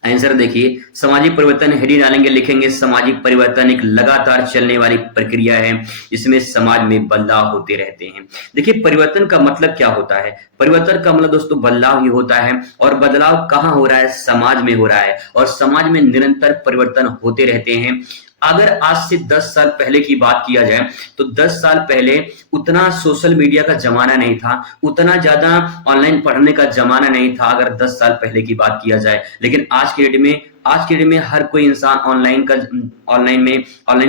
आंसर देखिए, सामाजिक परिवर्तन हेडिंग डालेंगे, लिखेंगे सामाजिक परिवर्तन एक लगातार चलने वाली प्रक्रिया है, इसमें समाज में बदलाव होते रहते हैं। देखिए परिवर्तन का मतलब क्या होता है, परिवर्तन का मतलब दोस्तों बदलाव ही होता है, और बदलाव कहाँ हो रहा है, समाज में हो रहा है, और समाज में निरंतर परिवर्तन होते रहते हैं। अगर आज से 10 साल पहले की बात किया जाए तो 10 साल पहले उतना सोशल मीडिया का जमाना नहीं था, उतना ज्यादा ऑनलाइन पढ़ने का जमाना नहीं था अगर 10 साल पहले की बात किया जाए। लेकिन आज के डेट में हर कोई इंसान ऑनलाइन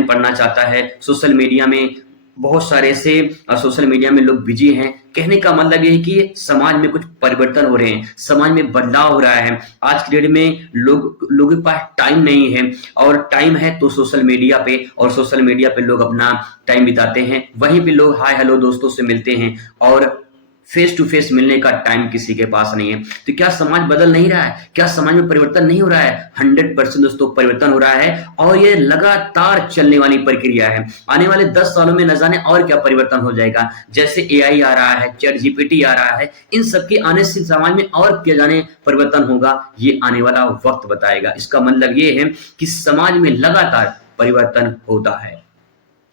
पढ़ना चाहता है। सोशल मीडिया में बहुत सारे ऐसे सोशल मीडिया में लोग बिजी हैं। कहने का मतलब ये है कि समाज में कुछ परिवर्तन हो रहे हैं, समाज में बदलाव हो रहा है। आज की डेट में लोगों के पास टाइम नहीं है, और टाइम है तो सोशल मीडिया पे, और सोशल मीडिया पे लोग अपना टाइम बिताते हैं। वहीं पे लोग हाय हेलो दोस्तों से मिलते हैं, और फेस टू फेस मिलने का टाइम किसी के पास नहीं है। तो क्या समाज बदल नहीं रहा है, क्या समाज में परिवर्तन नहीं हो रहा है? 100% दोस्तों परिवर्तन हो रहा है, और ये लगातार चलने वाली प्रक्रिया है। आने वाले 10 सालों में न जाने और क्या परिवर्तन हो जाएगा। जैसे एआई आ रहा है, चैट जीपीटी आ रहा है, इन सबके आने से समाज में और क्या जाने परिवर्तन होगा, ये आने वाला वक्त बताएगा। इसका मतलब ये है कि समाज में लगातार परिवर्तन होता है।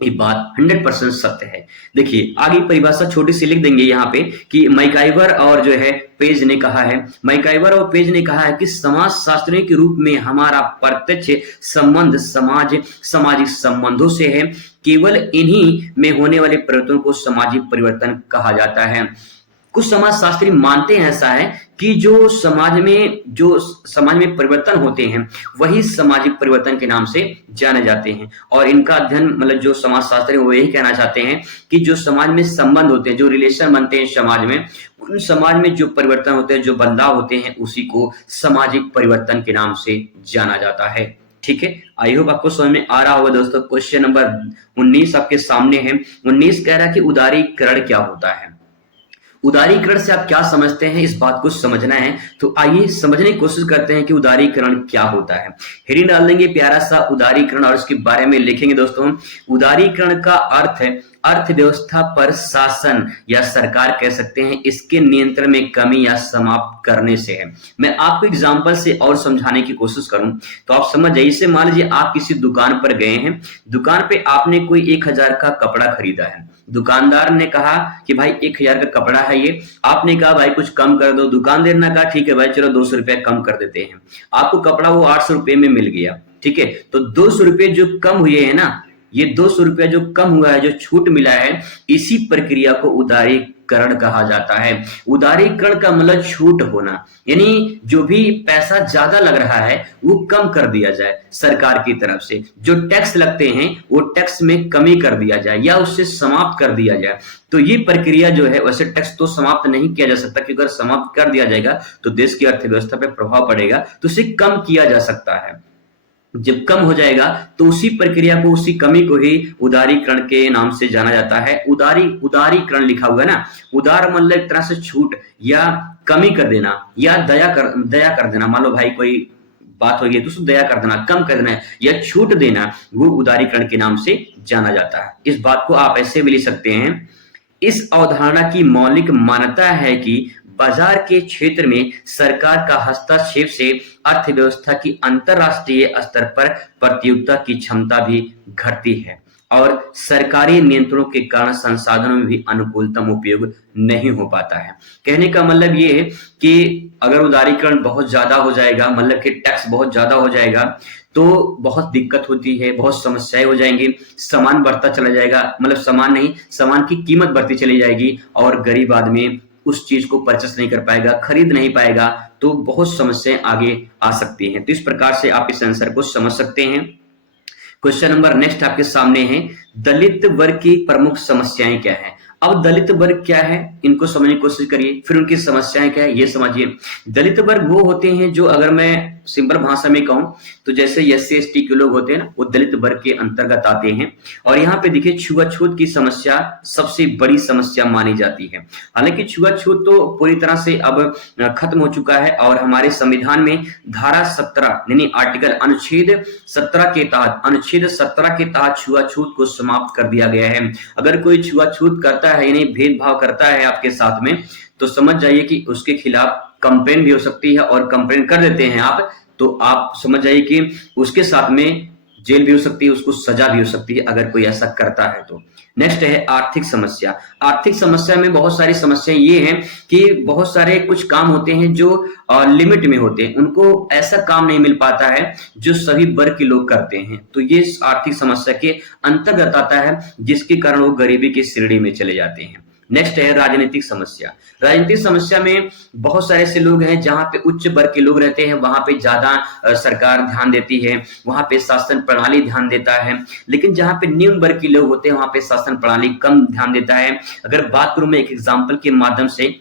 ये बात 100% सत्य है। देखिए आगे परिभाषा छोटी सी लिख देंगे यहाँ पे कि मैकाइवर और जो है पेज ने कहा है, मैकाइवर और पेज ने कहा है कि समाज शास्त्रियों के रूप में हमारा प्रत्यक्ष संबंध सामाजिक संबंधों से है। केवल इन्हीं में होने वाले परिवर्तनों को सामाजिक परिवर्तन कहा जाता है। कुछ समाजशास्त्री मानते हैं ऐसा है कि जो समाज में परिवर्तन होते हैं वही सामाजिक परिवर्तन के नाम से जाने जाते हैं। और इनका अध्ययन मतलब जो समाजशास्त्री वो यही कहना चाहते हैं कि जो समाज में संबंध होते हैं, जो रिलेशन बनते हैं समाज में, उन समाज में जो परिवर्तन होते हैं, जो बदलाव होते हैं, उसी को सामाजिक परिवर्तन के नाम से जाना जाता है। ठीक है, आई होप आपको समझ में आ रहा होगा दोस्तों। क्वेश्चन नंबर 19 आपके सामने है। 19 कह रहा है कि उदारीकरण क्या होता है। उदारीकरण से आप क्या समझते हैं, इस बात को समझना है। तो आइए समझने की कोशिश करते हैं कि उदारीकरण क्या होता है। हेडिंग डाल देंगे प्यारा सा उदारीकरण, और इसके बारे में लिखेंगे दोस्तों। उदारीकरण का अर्थ है अर्थव्यवस्था पर शासन या सरकार कह सकते हैं, इसके नियंत्रण में कमी या समाप्त करने से है। मैं आपको एग्जांपल से और समझाने की कोशिश करूं तो आप समझ जाइए। जैसे मान लीजिए आप किसी दुकान पर गए हैं, दुकान पे आपने कोई 1000 का कपड़ा खरीदा है। दुकानदार ने कहा कि भाई 1000 का कपड़ा है ये, आपने कहा भाई कुछ कम कर दो। दुकानदार ने कहा ठीक है भाई चलो 200 रुपया कम कर देते हैं। आपको कपड़ा वो 800 रुपये में मिल गया। ठीक है, तो 200 रुपये जो कम हुए हैं ना, ये 200 रुपया जो कम हुआ है, जो छूट मिला है, इसी प्रक्रिया को उदारीकरण कहा जाता है। उदारीकरण का मतलब छूट होना, यानी जो भी पैसा ज्यादा लग रहा है वो कम कर दिया जाए सरकार की तरफ से। जो टैक्स लगते हैं वो टैक्स में कमी कर दिया जाए या उससे समाप्त कर दिया जाए। तो ये प्रक्रिया जो है, वैसे टैक्स तो समाप्त नहीं किया जा सकता, क्योंकि अगर समाप्त कर दिया जाएगा तो देश की अर्थव्यवस्था पर प्रभाव पड़ेगा, तो उसे कम किया जा सकता है। जब कम हो जाएगा तो उसी प्रक्रिया को, उसी कमी को ही उदारीकरण के नाम से जाना जाता है। उदारीकरण लिखा हुआ है ना, उदार मतलब एक तरह से छूट या कमी कर देना या दया कर देना। मान लो भाई कोई बात हो गई तो उसको दया कर देना, कम कर देना या छूट देना, वो उदारीकरण के नाम से जाना जाता है। इस बात को आप ऐसे भी लिख सकते हैं, इस अवधारणा की मौलिक मान्यता है कि बाजार के क्षेत्र में सरकार का हस्तक्षेप से अर्थव्यवस्था की अंतरराष्ट्रीय स्तर पर प्रतियोगिता की क्षमता भी घटती है, और सरकारी नियंत्रणों के कारण संसाधनों में भी अनुकूलतम उपयोग नहीं हो पाता है। कहने का मतलब ये है कि अगर उदारीकरण बहुत ज्यादा हो जाएगा, मतलब कि टैक्स बहुत ज्यादा हो जाएगा, तो बहुत दिक्कत होती है, बहुत समस्याएं हो जाएंगी। सामान बढ़ता चला जाएगा, मतलब सामान नहीं, सामान की कीमत बढ़ती चली जाएगी, और गरीब आदमी उस चीज को परचेस नहीं कर पाएगा, खरीद नहीं पाएगा, तो बहुत समस्याएं आगे आ सकती हैं। तो इस प्रकार से आप इस आंसर को समझ सकते हैं। क्वेश्चन नंबर नेक्स्ट आपके सामने है, दलित वर्ग की प्रमुख समस्याएं क्या है। अब दलित वर्ग क्या है, इनको समझने की कोशिश करिए, फिर उनकी समस्याएं क्या है ये समझिए। दलित वर्ग वो होते हैं जो, अगर मैं सिंपल भाषा में कहूं तो जैसे SC ST के लोग होते हैं ना, वो दलित वर्ग के अंतर्गत आते हैं। और यहाँ पे देखिए छुआछूत की समस्या सबसे बड़ी समस्या मानी जाती है। हालांकि छुआछूत तो पूरी तरह से अब खत्म हो चुका है, और हमारे संविधान में धारा 17 यानी आर्टिकल अनुच्छेद 17 के तहत छुआछूत को समाप्त कर दिया गया है। अगर कोई छुआछूत करता है यानी भेदभाव करता है आपके साथ में, तो समझ जाइए कि उसके खिलाफ कंप्लेन भी हो सकती है, और कंप्लेन कर देते हैं आप तो आप समझ जाइए कि उसके साथ में जेल भी हो सकती है, उसको सजा भी हो सकती है अगर कोई ऐसा करता है तो। नेक्स्ट है आर्थिक समस्या। आर्थिक समस्या में बहुत सारी समस्याएं ये हैं कि बहुत सारे कुछ काम होते हैं जो लिमिट में होते हैं, उनको ऐसा काम नहीं मिल पाता है जो सभी वर्ग के लोग करते हैं, तो ये आर्थिक समस्या के अंतर्गत आता है, जिसके कारण वो गरीबी की श्रेणी में चले जाते हैं। नेक्स्ट है राजनीतिक समस्या। राजनीतिक समस्या में बहुत सारे ऐसे लोग हैं जहां पे उच्च वर्ग के लोग रहते हैं, वहां पे ज्यादा सरकार ध्यान देती है, वहां पे शासन प्रणाली ध्यान देता है, लेकिन जहां पे निम्न वर्ग के लोग होते हैं वहां पे शासन प्रणाली कम ध्यान देता है। अगर बात करूं मैं एक एग्जाम्पल के माध्यम से,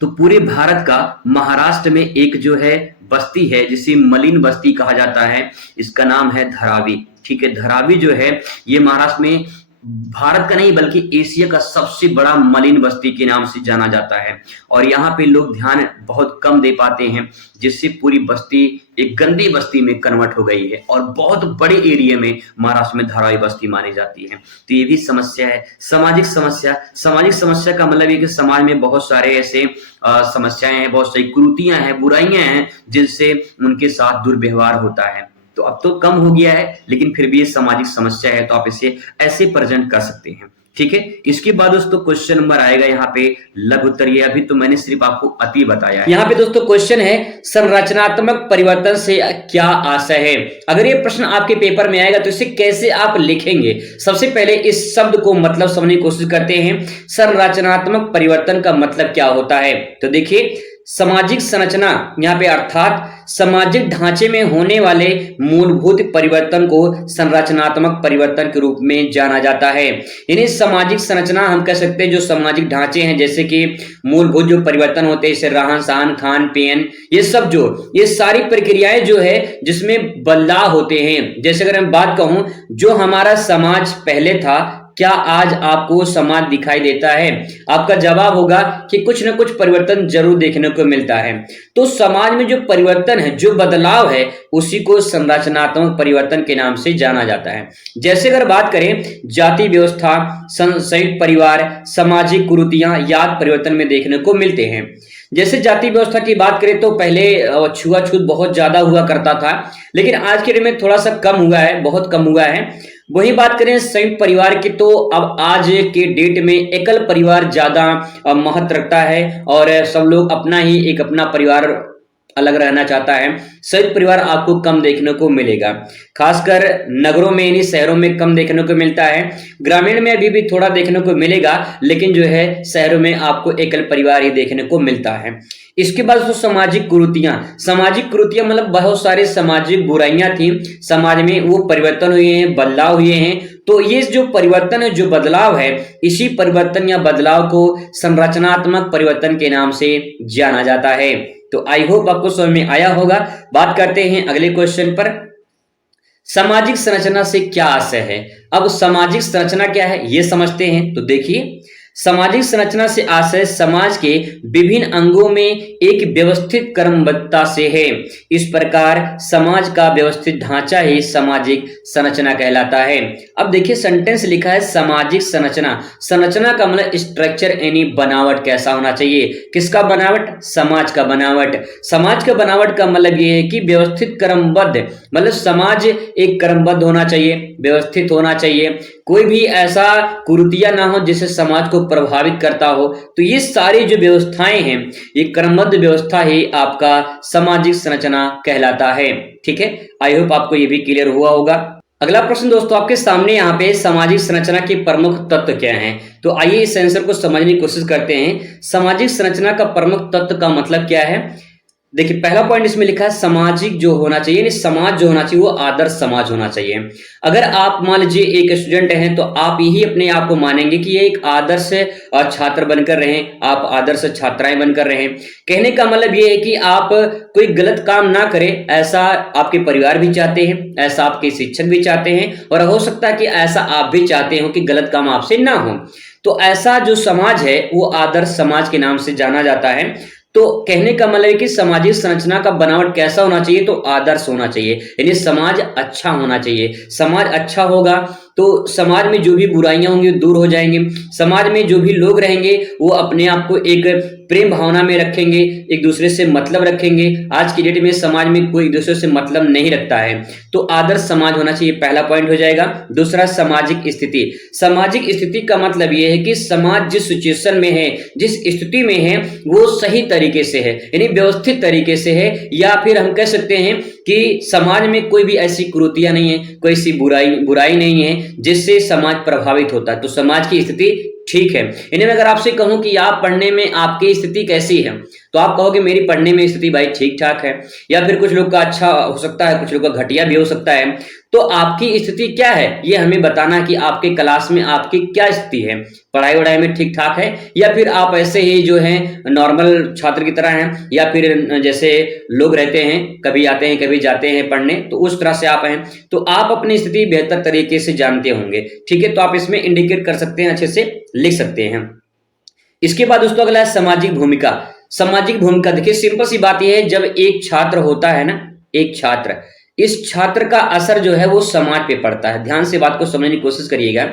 तो पूरे भारत का महाराष्ट्र में एक जो है बस्ती है जिसे मलिन बस्ती कहा जाता है, इसका नाम है धारावी। ठीक है, धारावी जो है ये महाराष्ट्र में भारत का नहीं बल्कि एशिया का सबसे बड़ा मलिन बस्ती के नाम से जाना जाता है, और यहाँ पे लोग ध्यान बहुत कम दे पाते हैं, जिससे पूरी बस्ती एक गंदी बस्ती में कन्वर्ट हो गई है, और बहुत बड़े एरिया में महाराष्ट्र में धारावी बस्ती मानी जाती है। तो ये भी समस्या है। सामाजिक समस्या। सामाजिक समस्या का मतलब है कि समाज में बहुत सारे ऐसे समस्याएं हैं, बहुत सारी कुरीतियां हैं, बुराइयां हैं, जिनसे उनके साथ दुर्व्यवहार होता है। तो अब तो कम हो गया है, लेकिन फिर भी ये सामाजिक समस्या है, तो आप इसे ऐसे प्रेजेंट कर सकते हैं। ठीक है, इसके बाद दोस्तों क्वेश्चन नंबर आएगा यहाँ पे लघु उत्तर। ये अभी तो मैंने सिर्फ आपको अति बताया है। यहाँ पे दोस्तों क्वेश्चन है, संरचनात्मक परिवर्तन से क्या आशय है। अगर ये प्रश्न आपके पेपर में आएगा तो इसे कैसे आप लिखेंगे। सबसे पहले इस शब्द को मतलब समझने की कोशिश करते हैं। संरचनात्मक परिवर्तन का मतलब क्या होता है, तो देखिए सामाजिक संरचना यहाँ पे अर्थात सामाजिक ढांचे में होने वाले मूलभूत परिवर्तन को संरचनात्मक परिवर्तन के रूप में जाना जाता है। यानी सामाजिक संरचना हम कह सकते हैं जो सामाजिक ढांचे हैं, जैसे कि मूलभूत जो परिवर्तन होते हैं, जैसे रहन सहन, खान पीन, ये सब जो ये सारी प्रक्रियाएं जो है जिसमें बदलाव होते हैं। जैसे अगर मैं बात कहूं, जो हमारा समाज पहले था, क्या आज आपको समाज दिखाई देता है? आपका जवाब होगा कि कुछ न कुछ परिवर्तन जरूर देखने को मिलता है। तो समाज में जो परिवर्तन है, जो बदलाव है, उसी को संरचनात्मक परिवर्तन के नाम से जाना जाता है। जैसे अगर बात करें जाति व्यवस्था, संयुक्त परिवार, सामाजिक कुरीतियां याद परिवर्तन में देखने को मिलते हैं। जैसे जाति व्यवस्था की बात करें तो पहले छुआछूत बहुत ज्यादा हुआ करता था, लेकिन आज के डेट में थोड़ा सा कम हुआ है, बहुत कम हुआ है। वही बात करें संयुक्त परिवार की, तो अब आज के डेट में एकल परिवार ज्यादा महत्व रखता है, और सब लोग अपना ही एक अपना परिवार अलग रहना चाहता है। संयुक्त परिवार आपको कम देखने को मिलेगा, खासकर नगरों में, यानी शहरों में कम देखने को मिलता है। ग्रामीण में अभी भी थोड़ा देखने को मिलेगा, लेकिन जो है शहरों में आपको एकल परिवार ही देखने को मिलता है। इसके बाद तो सामाजिक कुरीतियां। सामाजिक कुरीतियां मतलब बहुत सारे सामाजिक बुराइयां थी समाज में, वो परिवर्तन हुए हैं, बदलाव हुए हैं। तो ये जो परिवर्तन है, जो बदलाव है, इसी परिवर्तन या बदलाव को संरचनात्मक परिवर्तन के नाम से जाना जाता है। तो आई होप आपको समझ में आया होगा। बात करते हैं अगले क्वेश्चन पर। सामाजिक संरचना से क्या आशय है। अब सामाजिक संरचना क्या है ये समझते हैं। तो देखिए, सामाजिक संरचना से आशय समाज के विभिन्न अंगों में एक व्यवस्थित क्रमबद्धता से है। इस प्रकार समाज का व्यवस्थित ढांचा ही सामाजिक संरचना कहलाता है। अब देखिए सेंटेंस लिखा है सामाजिक संरचना। संरचना का मतलब स्ट्रक्चर यानी बनावट कैसा होना चाहिए। किसका बनावट? समाज का बनावट। समाज का बनावट का मतलब ये है कि व्यवस्थित क्रमबद्ध, मतलब समाज एक क्रमबद्ध होना चाहिए, व्यवस्थित होना चाहिए, कोई भी ऐसा कुरीतियां ना हो जिससे समाज को प्रभावित करता हो। तो ये सारी जो व्यवस्थाएं हैं, ये क्रमबद्ध व्यवस्था ही आपका सामाजिक संरचना कहलाता है। ठीक है, आई होप आपको ये भी क्लियर हुआ होगा। अगला प्रश्न दोस्तों आपके सामने यहाँ पे सामाजिक संरचना के प्रमुख तत्व क्या हैं। तो आइए इस आंसर को समझने की कोशिश करते हैं। सामाजिक संरचना का प्रमुख तत्व का मतलब क्या है। देखिए पहला पॉइंट इसमें लिखा है सामाजिक जो होना चाहिए, यानी समाज जो होना चाहिए वो आदर्श समाज होना चाहिए। अगर आप मान लीजिए एक स्टूडेंट हैं तो आप यही अपने आप को मानेंगे कि ये एक आदर्श छात्र बनकर रहें, आप आदर्श छात्राएं बनकर रहें। कहने का मतलब ये है कि आप कोई गलत काम ना करें, ऐसा आपके परिवार भी चाहते हैं, ऐसा आपके शिक्षक भी चाहते हैं, और हो सकता है कि ऐसा आप भी चाहते हो कि गलत काम आपसे ना हो। तो ऐसा जो समाज है वो आदर्श समाज के नाम से जाना जाता है। तो कहने का मतलब है कि सामाजिक संरचना का बनावट कैसा होना चाहिए, तो आदर्श होना चाहिए, यानी समाज अच्छा होना चाहिए। समाज अच्छा होगा तो समाज में जो भी बुराइयां होंगी दूर हो जाएंगे। समाज में जो भी लोग रहेंगे वो अपने आप को एक प्रेम भावना में रखेंगे, एक दूसरे से मतलब रखेंगे। आज की डेट में समाज में कोई एक दूसरे से मतलब नहीं रखता है। तो आदर्श समाज होना चाहिए, पहला पॉइंट हो जाएगा। दूसरा सामाजिक स्थिति। सामाजिक स्थिति का मतलब यह है कि समाज जिस सिचुएशन में है, जिस स्थिति में है, वो सही तरीके से है, यानी व्यवस्थित तरीके से है, या फिर हम कह सकते हैं कि समाज में कोई भी ऐसी कुरीतियां नहीं है, कोई ऐसी बुराई नहीं है जिससे समाज प्रभावित होता है। तो समाज की स्थिति ठीक है। यानी अगर आपसे कहूं कि आप पढ़ने में आपकी स्थिति कैसी है, तो आप कहोगे मेरी पढ़ने में स्थिति भाई ठीक ठाक है, या फिर कुछ लोग का अच्छा हो सकता है, कुछ लोग का घटिया भी हो सकता है। तो आपकी स्थिति क्या है ये हमें बताना कि आपके क्लास में आपकी क्या स्थिति है, पढ़ाई वढ़ाई में ठीक ठाक है, या फिर आप ऐसे ही जो है नॉर्मल छात्र की तरह हैं, या फिर जैसे लोग रहते हैं कभी आते हैं कभी जाते हैं पढ़ने, तो उस तरह से आप हैं। तो आप अपनी स्थिति बेहतर तरीके से जानते होंगे, ठीक है। तो आप इसमें इंडिकेट कर सकते हैं, अच्छे से लिख सकते हैं। इसके बाद दोस्तों अगला है सामाजिक भूमिका। सामाजिक भूमिका देखिए सिंपल सी बात यह है, जब एक छात्र होता है ना, एक छात्र, इस छात्र का असर जो है वो समाज पे पड़ता है। ध्यान से बात को समझने की कोशिश करिएगा।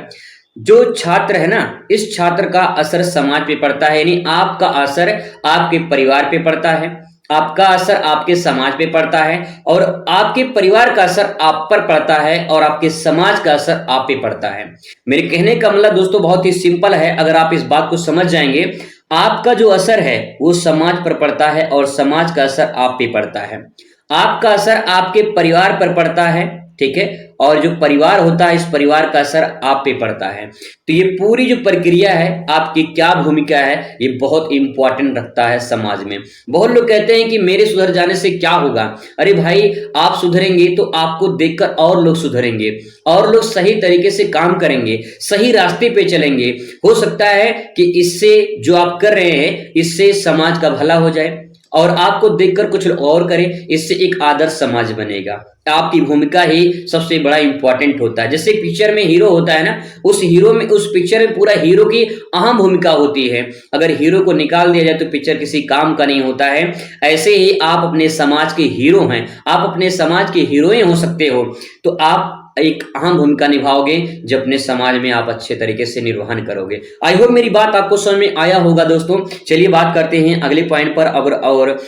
जो छात्र है ना, इस छात्र का असर समाज पे पड़ता है, यानी आपका असर आपके परिवार पे पड़ता है, आपका असर आपके समाज पे पड़ता है, और आपके परिवार का असर आप पर पड़ता है, और आपके समाज का असर आप पे पड़ता है। मेरे कहने का मतलब दोस्तों बहुत ही सिंपल है, अगर आप इस बात को समझ जाएंगे, आपका जो असर है वो समाज पर पड़ता है और समाज का असर आप पे पड़ता है। आपका असर आपके परिवार पर पड़ता है, ठीक है, और जो परिवार होता है इस परिवार का असर आप पे पड़ता है। तो ये पूरी जो प्रक्रिया है, आपकी क्या भूमिका है, ये बहुत इंपॉर्टेंट रखता है समाज में। बहुत लोग कहते हैं कि मेरे सुधर जाने से क्या होगा। अरे भाई, आप सुधरेंगे तो आपको देखकर और लोग सुधरेंगे, और लोग सही तरीके से काम करेंगे, सही रास्ते पे चलेंगे। हो सकता है कि इससे जो आप कर रहे हैं इससे समाज का भला हो जाए, और आपको देखकर कुछ और करें, इससे एक आदर्श समाज बनेगा। आपकी भूमिका ही सबसे बड़ा इंपॉर्टेंट होता है। जैसे पिक्चर में हीरो होता है ना, उस हीरो में, उस पिक्चर में पूरा हीरो की अहम भूमिका होती है। अगर हीरो को निकाल दिया जाए तो पिक्चर किसी काम का नहीं होता है। ऐसे ही आप अपने समाज के हीरो हैं, आप अपने समाज के हीरोइन हो सकते हो। तो आप एक अहम भूमिका निभाओगे जब अपने समाज में आप अच्छे तरीके से निर्वहन करोगे। आई होप मेरी बात आपको समझ में आया होगा दोस्तों। चलिए बात करते हैं अगले पॉइंट पर। और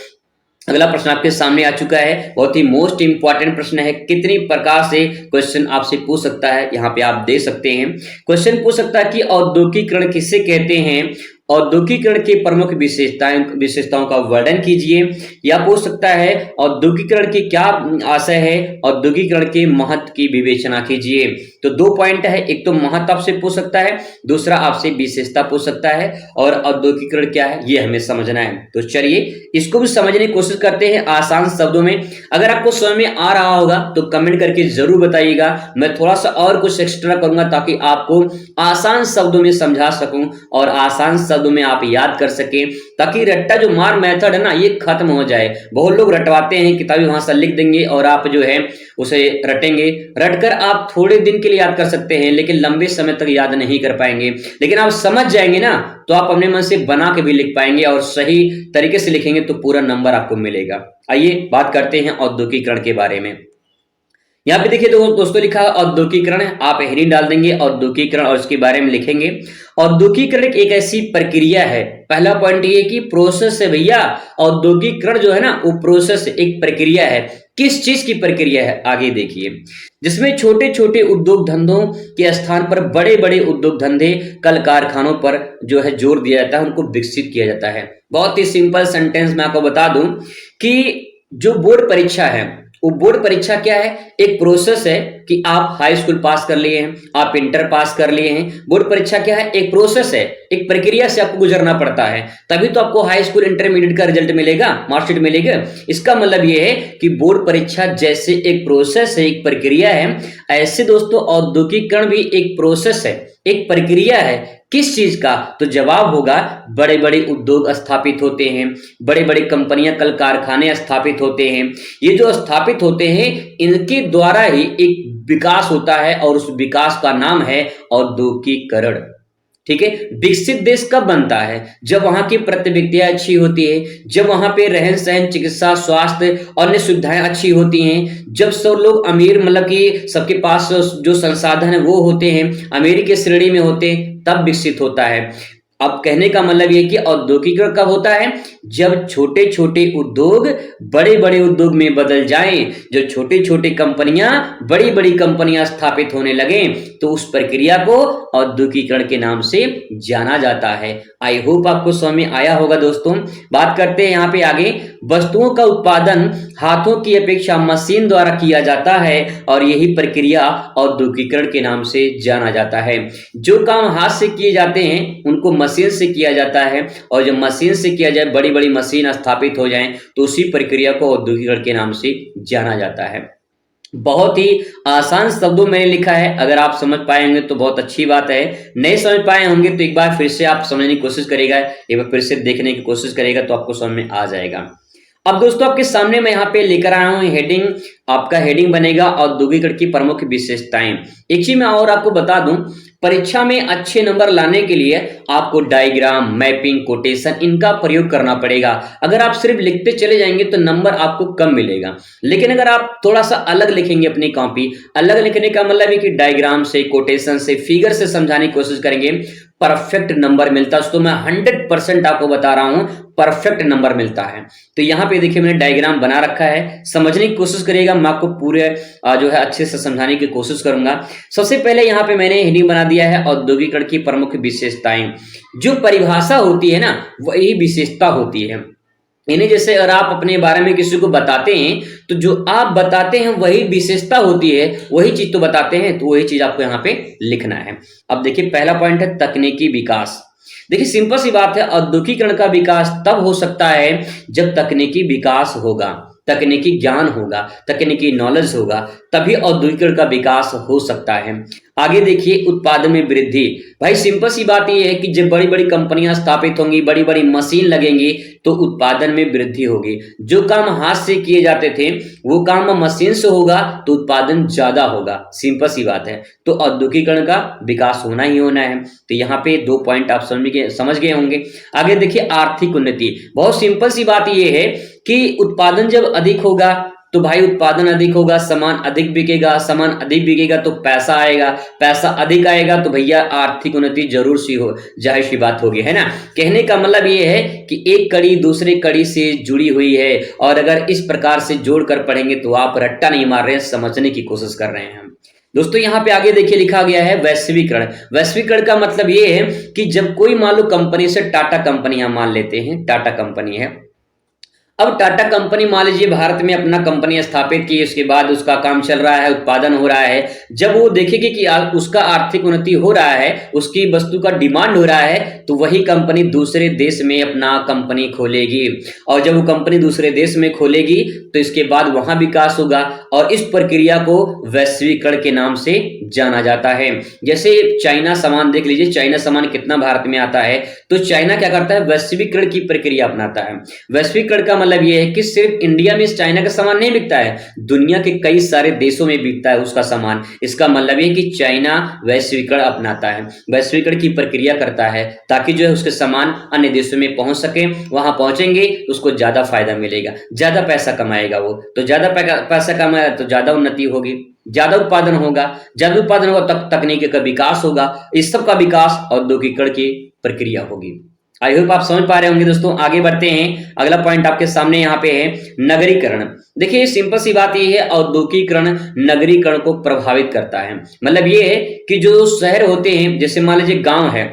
अगला प्रश्न आपके सामने आ चुका है, बहुत ही मोस्ट इंपॉर्टेंट प्रश्न है। कितनी प्रकार से क्वेश्चन आपसे पूछ सकता है, यहाँ पे आप देख सकते हैं। क्वेश्चन पूछ सकता है कि औद्योगिकीकरण किसे कहते हैं, औद्योगिकीकरण की प्रमुख विशेषताओं का वर्णन कीजिए। या पूछ सकता है औद्योगिकीकरण की क्या आशय है, औद्योगिकीकरण के महत्व की विवेचना कीजिए। तो दो पॉइंट है, एक तो महत्व आपसे पूछ सकता है, दूसरा आपसे विशेषता पूछ सकता है, और औद्योगिकीकरण क्या है ये हमें समझना है। तो चलिए इसको भी समझने की कोशिश करते हैं आसान शब्दों में। अगर आपको समझ में आ रहा होगा तो कमेंट करके जरूर बताइएगा। मैं थोड़ा सा और कुछ एक्स्ट्रा करूंगा ताकि आपको आसान शब्दों में समझा सकूं और आसान शब्दों में आप याद कर सकें, ताकि रट्टा जो मार मेथड है ना ये खत्म हो जाए। बहुत लोग रटवाते हैं, किताबी भाषा लिख देंगे और आप जो है उसे रटेंगे, रटकर आप थोड़े दिन के लिए याद कर सकते हैं लेकिन लंबे समय तक याद नहीं कर पाएंगे। लेकिन आप समझ जाएंगे ना तो आप अपने मन से बना के भी लिख पाएंगे, और सही तरीके से लिखेंगे तो पूरा नंबर आपको मिलेगा। आइए बात करते हैं औद्योगिकीकरण के बारे में। यहाँ पे देखिए दोस्तों लिखा है औद्योगिकीकरण, आप हेडिंग डाल देंगे औद्योगिकीकरण और उसके बारे में लिखेंगे। औद्योगिकीकरण एक ऐसी प्रक्रिया है, पहला पॉइंट ये कि प्रोसेस है भैया। औद्योगिकीकरण जो है ना वो प्रोसेस, एक प्रक्रिया है। किस चीज की प्रक्रिया है आगे देखिए, जिसमें छोटे छोटे उद्योग धंधों के स्थान पर बड़े बड़े उद्योग धंधे कल कारखानों पर जो है जोर दिया जाता है, उनको विकसित किया जाता है। बहुत ही सिंपल सेंटेंस में आपको बता दूं कि जो बोर्ड परीक्षा है वो बोर्ड परीक्षा क्या है? एक प्रोसेस है कि आप हाई स्कूल पास कर लिए हैं, आप इंटर पास कर लिए हैं। बोर्ड परीक्षा क्या है? एक प्रोसेस है, एक प्रक्रिया से आपको गुजरना पड़ता है, तभी तो आपको हाई स्कूल इंटरमीडिएट का रिजल्ट मिलेगा, मार्कशीट मिलेगा। इसका मतलब ये है कि बोर्ड परीक्षा जैसे एक प्रोसेस है, एक प्रक्रिया है, ऐसे दोस्तों औद्योगिकीकरण भी एक प्रोसेस है, एक प्रक्रिया है। किस चीज का? तो जवाब होगा बड़े बड़े उद्योग स्थापित होते हैं, बड़े बड़े कंपनियां, कल कारखाने स्थापित होते हैं। ये जो स्थापित होते हैं, इनके द्वारा ही एक विकास होता है और उस विकास का नाम है औद्योगिकीकरण। ठीक है। विकसित देश कब बनता है? जब वहां की प्रतिविधियां अच्छी होती है, जब वहां पे रहन सहन, चिकित्सा, स्वास्थ्य और अन्य सुविधाएं अच्छी होती हैं, जब सब लोग अमीर, मतलब कि सबके पास जो संसाधन है वो होते हैं, अमीरी के श्रेणी में होते हैं, तब विकसित होता है। अब कहने का मतलब ये कि औद्योगिकीकरण कब होता है? जब छोटे छोटे उद्योग बड़े बड़े उद्योग में बदल जाएं, जो छोटे छोटे कंपनियां बड़ी बड़ी कंपनियां स्थापित होने लगे, तो उस प्रक्रिया को औद्योगिकीकरण के नाम से जाना जाता है। आई होप आपको समझ में आया होगा दोस्तों। बात करते हैं यहाँ पे आगे। वस्तुओं का उत्पादन हाथों की अपेक्षा मशीन द्वारा किया जाता है और यही प्रक्रिया औद्योगिकीकरण के नाम से जाना जाता है। जो काम हाथ से किए जाते हैं उनको मशीन से किया जाता है, और जब मशीन से किया जाए, बड़ी बड़ी मशीन स्थापित हो जाएं, तो उसी प्रक्रिया को औद्योगिकीकरण के नाम से जाना जाता है। बहुत ही आसान शब्दों में लिखा है, अगर आप समझ पाए होंगे तो बहुत अच्छी बात है। नहीं समझ पाए होंगे तो एक बार फिर से आप समझने की कोशिश करेगा, एक बार फिर से देखने की कोशिश करेगा, तो आपको समझ में आ जाएगा। अब दोस्तों आपके सामने मैं यहाँ पे लेकर आया हूँ हेडिंग। आपका हेडिंग बनेगा औद्योगिकीकरण की प्रमुख विशेषताएं। एक चीज मैं और आपको बता दूं, परीक्षा में अच्छे नंबर लाने के लिए आपको डायग्राम, मैपिंग, कोटेशन, इनका प्रयोग करना पड़ेगा। अगर आप सिर्फ लिखते चले जाएंगे तो नंबर आपको कम मिलेगा, लेकिन अगर आप थोड़ा सा अलग लिखेंगे अपनी कॉपी, अलग लिखने का मतलब है कि डायग्राम से, कोटेशन से, फिगर से समझाने की कोशिश करेंगे, परफेक्ट नंबर मिलता है। तो मैं 100% आपको बता रहा हूं, परफेक्ट नंबर मिलता है। तो यहाँ पे देखिए मैंने डायग्राम बना रखा है, समझने की कोशिश करिएगा, मैं आपको पूरे जो है अच्छे से समझाने की कोशिश करूंगा। सबसे पहले यहाँ पे मैंने हेडिंग बना दिया है औद्योगिकीकरण की प्रमुख विशेषताएं। जो परिभाषा होती है ना, वही विशेषता होती है। यानी जैसे अगर आप अपने बारे में किसी को बताते हैं, तो जो आप बताते हैं वही विशेषता होती है, वही चीज तो बताते हैं, तो वही चीज आपको यहाँ पे लिखना है। अब देखिए पहला पॉइंट है तकनीकी विकास। देखिए सिंपल सी बात है, औद्योगिकीकरण का विकास तब हो सकता है जब तकनीकी विकास होगा, तकनीकी ज्ञान होगा, तकनीकी नॉलेज होगा, तभी औद्योगिकीकरण का विकास हो सकता है। आगे देखिए उत्पादन में वृद्धि। भाई सिंपल सी बात यह है कि जब बड़ी बड़ी कंपनियां स्थापित होंगी, बड़ी बड़ी मशीन लगेंगी, तो उत्पादन में वृद्धि होगी। जो काम हाथ से किए जाते थे वो काम मशीन से होगा, तो उत्पादन ज्यादा होगा। सिंपल सी बात है। तो औद्योगिकीकरण का विकास होना ही होना है। तो यहाँ पे 2 पॉइंट आप समझ गए होंगे। आगे देखिए आर्थिक उन्नति। बहुत सिंपल सी बात यह है कि उत्पादन जब अधिक होगा तो भाई उत्पादन अधिक होगा, सामान अधिक बिकेगा, सामान अधिक बिकेगा तो पैसा आएगा, पैसा अधिक आएगा तो भैया आर्थिक उन्नति जरूर सी हो, जाहिर सी बात होगी, है ना। कहने का मतलब ये है कि एक कड़ी दूसरे कड़ी से जुड़ी हुई है, और अगर इस प्रकार से जोड़कर पढ़ेंगे तो आप रट्टा नहीं मार रहे हैं, समझने की कोशिश कर रहे हैं। दोस्तों यहाँ पे आगे देखिए लिखा गया है वैश्वीकरण। वैश्वीकरण का मतलब ये है कि जब कोई मान लो कंपनी से, टाटा कंपनी हम मान लेते हैं, टाटा कंपनी है। अब टाटा कंपनी मान लीजिए भारत में अपना कंपनी स्थापित की, उसके बाद उसका काम चल रहा है, उत्पादन हो रहा है। जब वो देखेगी कि उसका आर्थिक उन्नति हो रहा है, उसकी वस्तु का डिमांड हो रहा है, तो वही कंपनी दूसरे देश में अपना कंपनी खोलेगी, और जब वो कंपनी दूसरे देश में खोलेगी तो इसके बाद वहां विकास होगा, और इस प्रक्रिया को वैश्वीकरण के नाम से जाना जाता है। जैसे चाइना सामान देख लीजिए, चाइना सामान कितना भारत में आता है, तो चाइना क्या करता है, वैश्वीकरण की प्रक्रिया अपनाता है। वैश्वीकरण का मतलब यह है कि सिर्फ इंडिया में चाइना का सामान नहीं बिकता है, दुनिया के कई सारे देशों में बिकता है उसका सामान। इसका मतलब यह कि चाइना वैश्वीकरण अपनाता है, वैश्वीकरण की प्रक्रिया करता है, ताकि जो है उसके सामान अन्य देशों में पहुंच सके। वहां पहुंचेंगे तो उसको ज्यादा फायदा मिलेगा, ज्यादा पैसा कमाएगा वो, तो ज्यादा पैसा कमाएगा तो ज्यादा उन्नति होगी, ज्यादा उत्पादन होगा, ज्यादा उत्पादन होगा तब तकनीकी का विकास होगा। इस सब का विकास औद्योगिकीकरण की प्रक्रिया होगी। आई होप आप समझ पा रहे होंगे दोस्तों। आगे बढ़ते हैं, अगला पॉइंट आपके सामने यहाँ पे है नगरीकरण। देखिए सिंपल सी बात ये है, औद्योगिकीकरण नगरीकरण को प्रभावित करता है। मतलब ये है कि जो शहर होते हैं, जैसे मान लीजिए गांव है,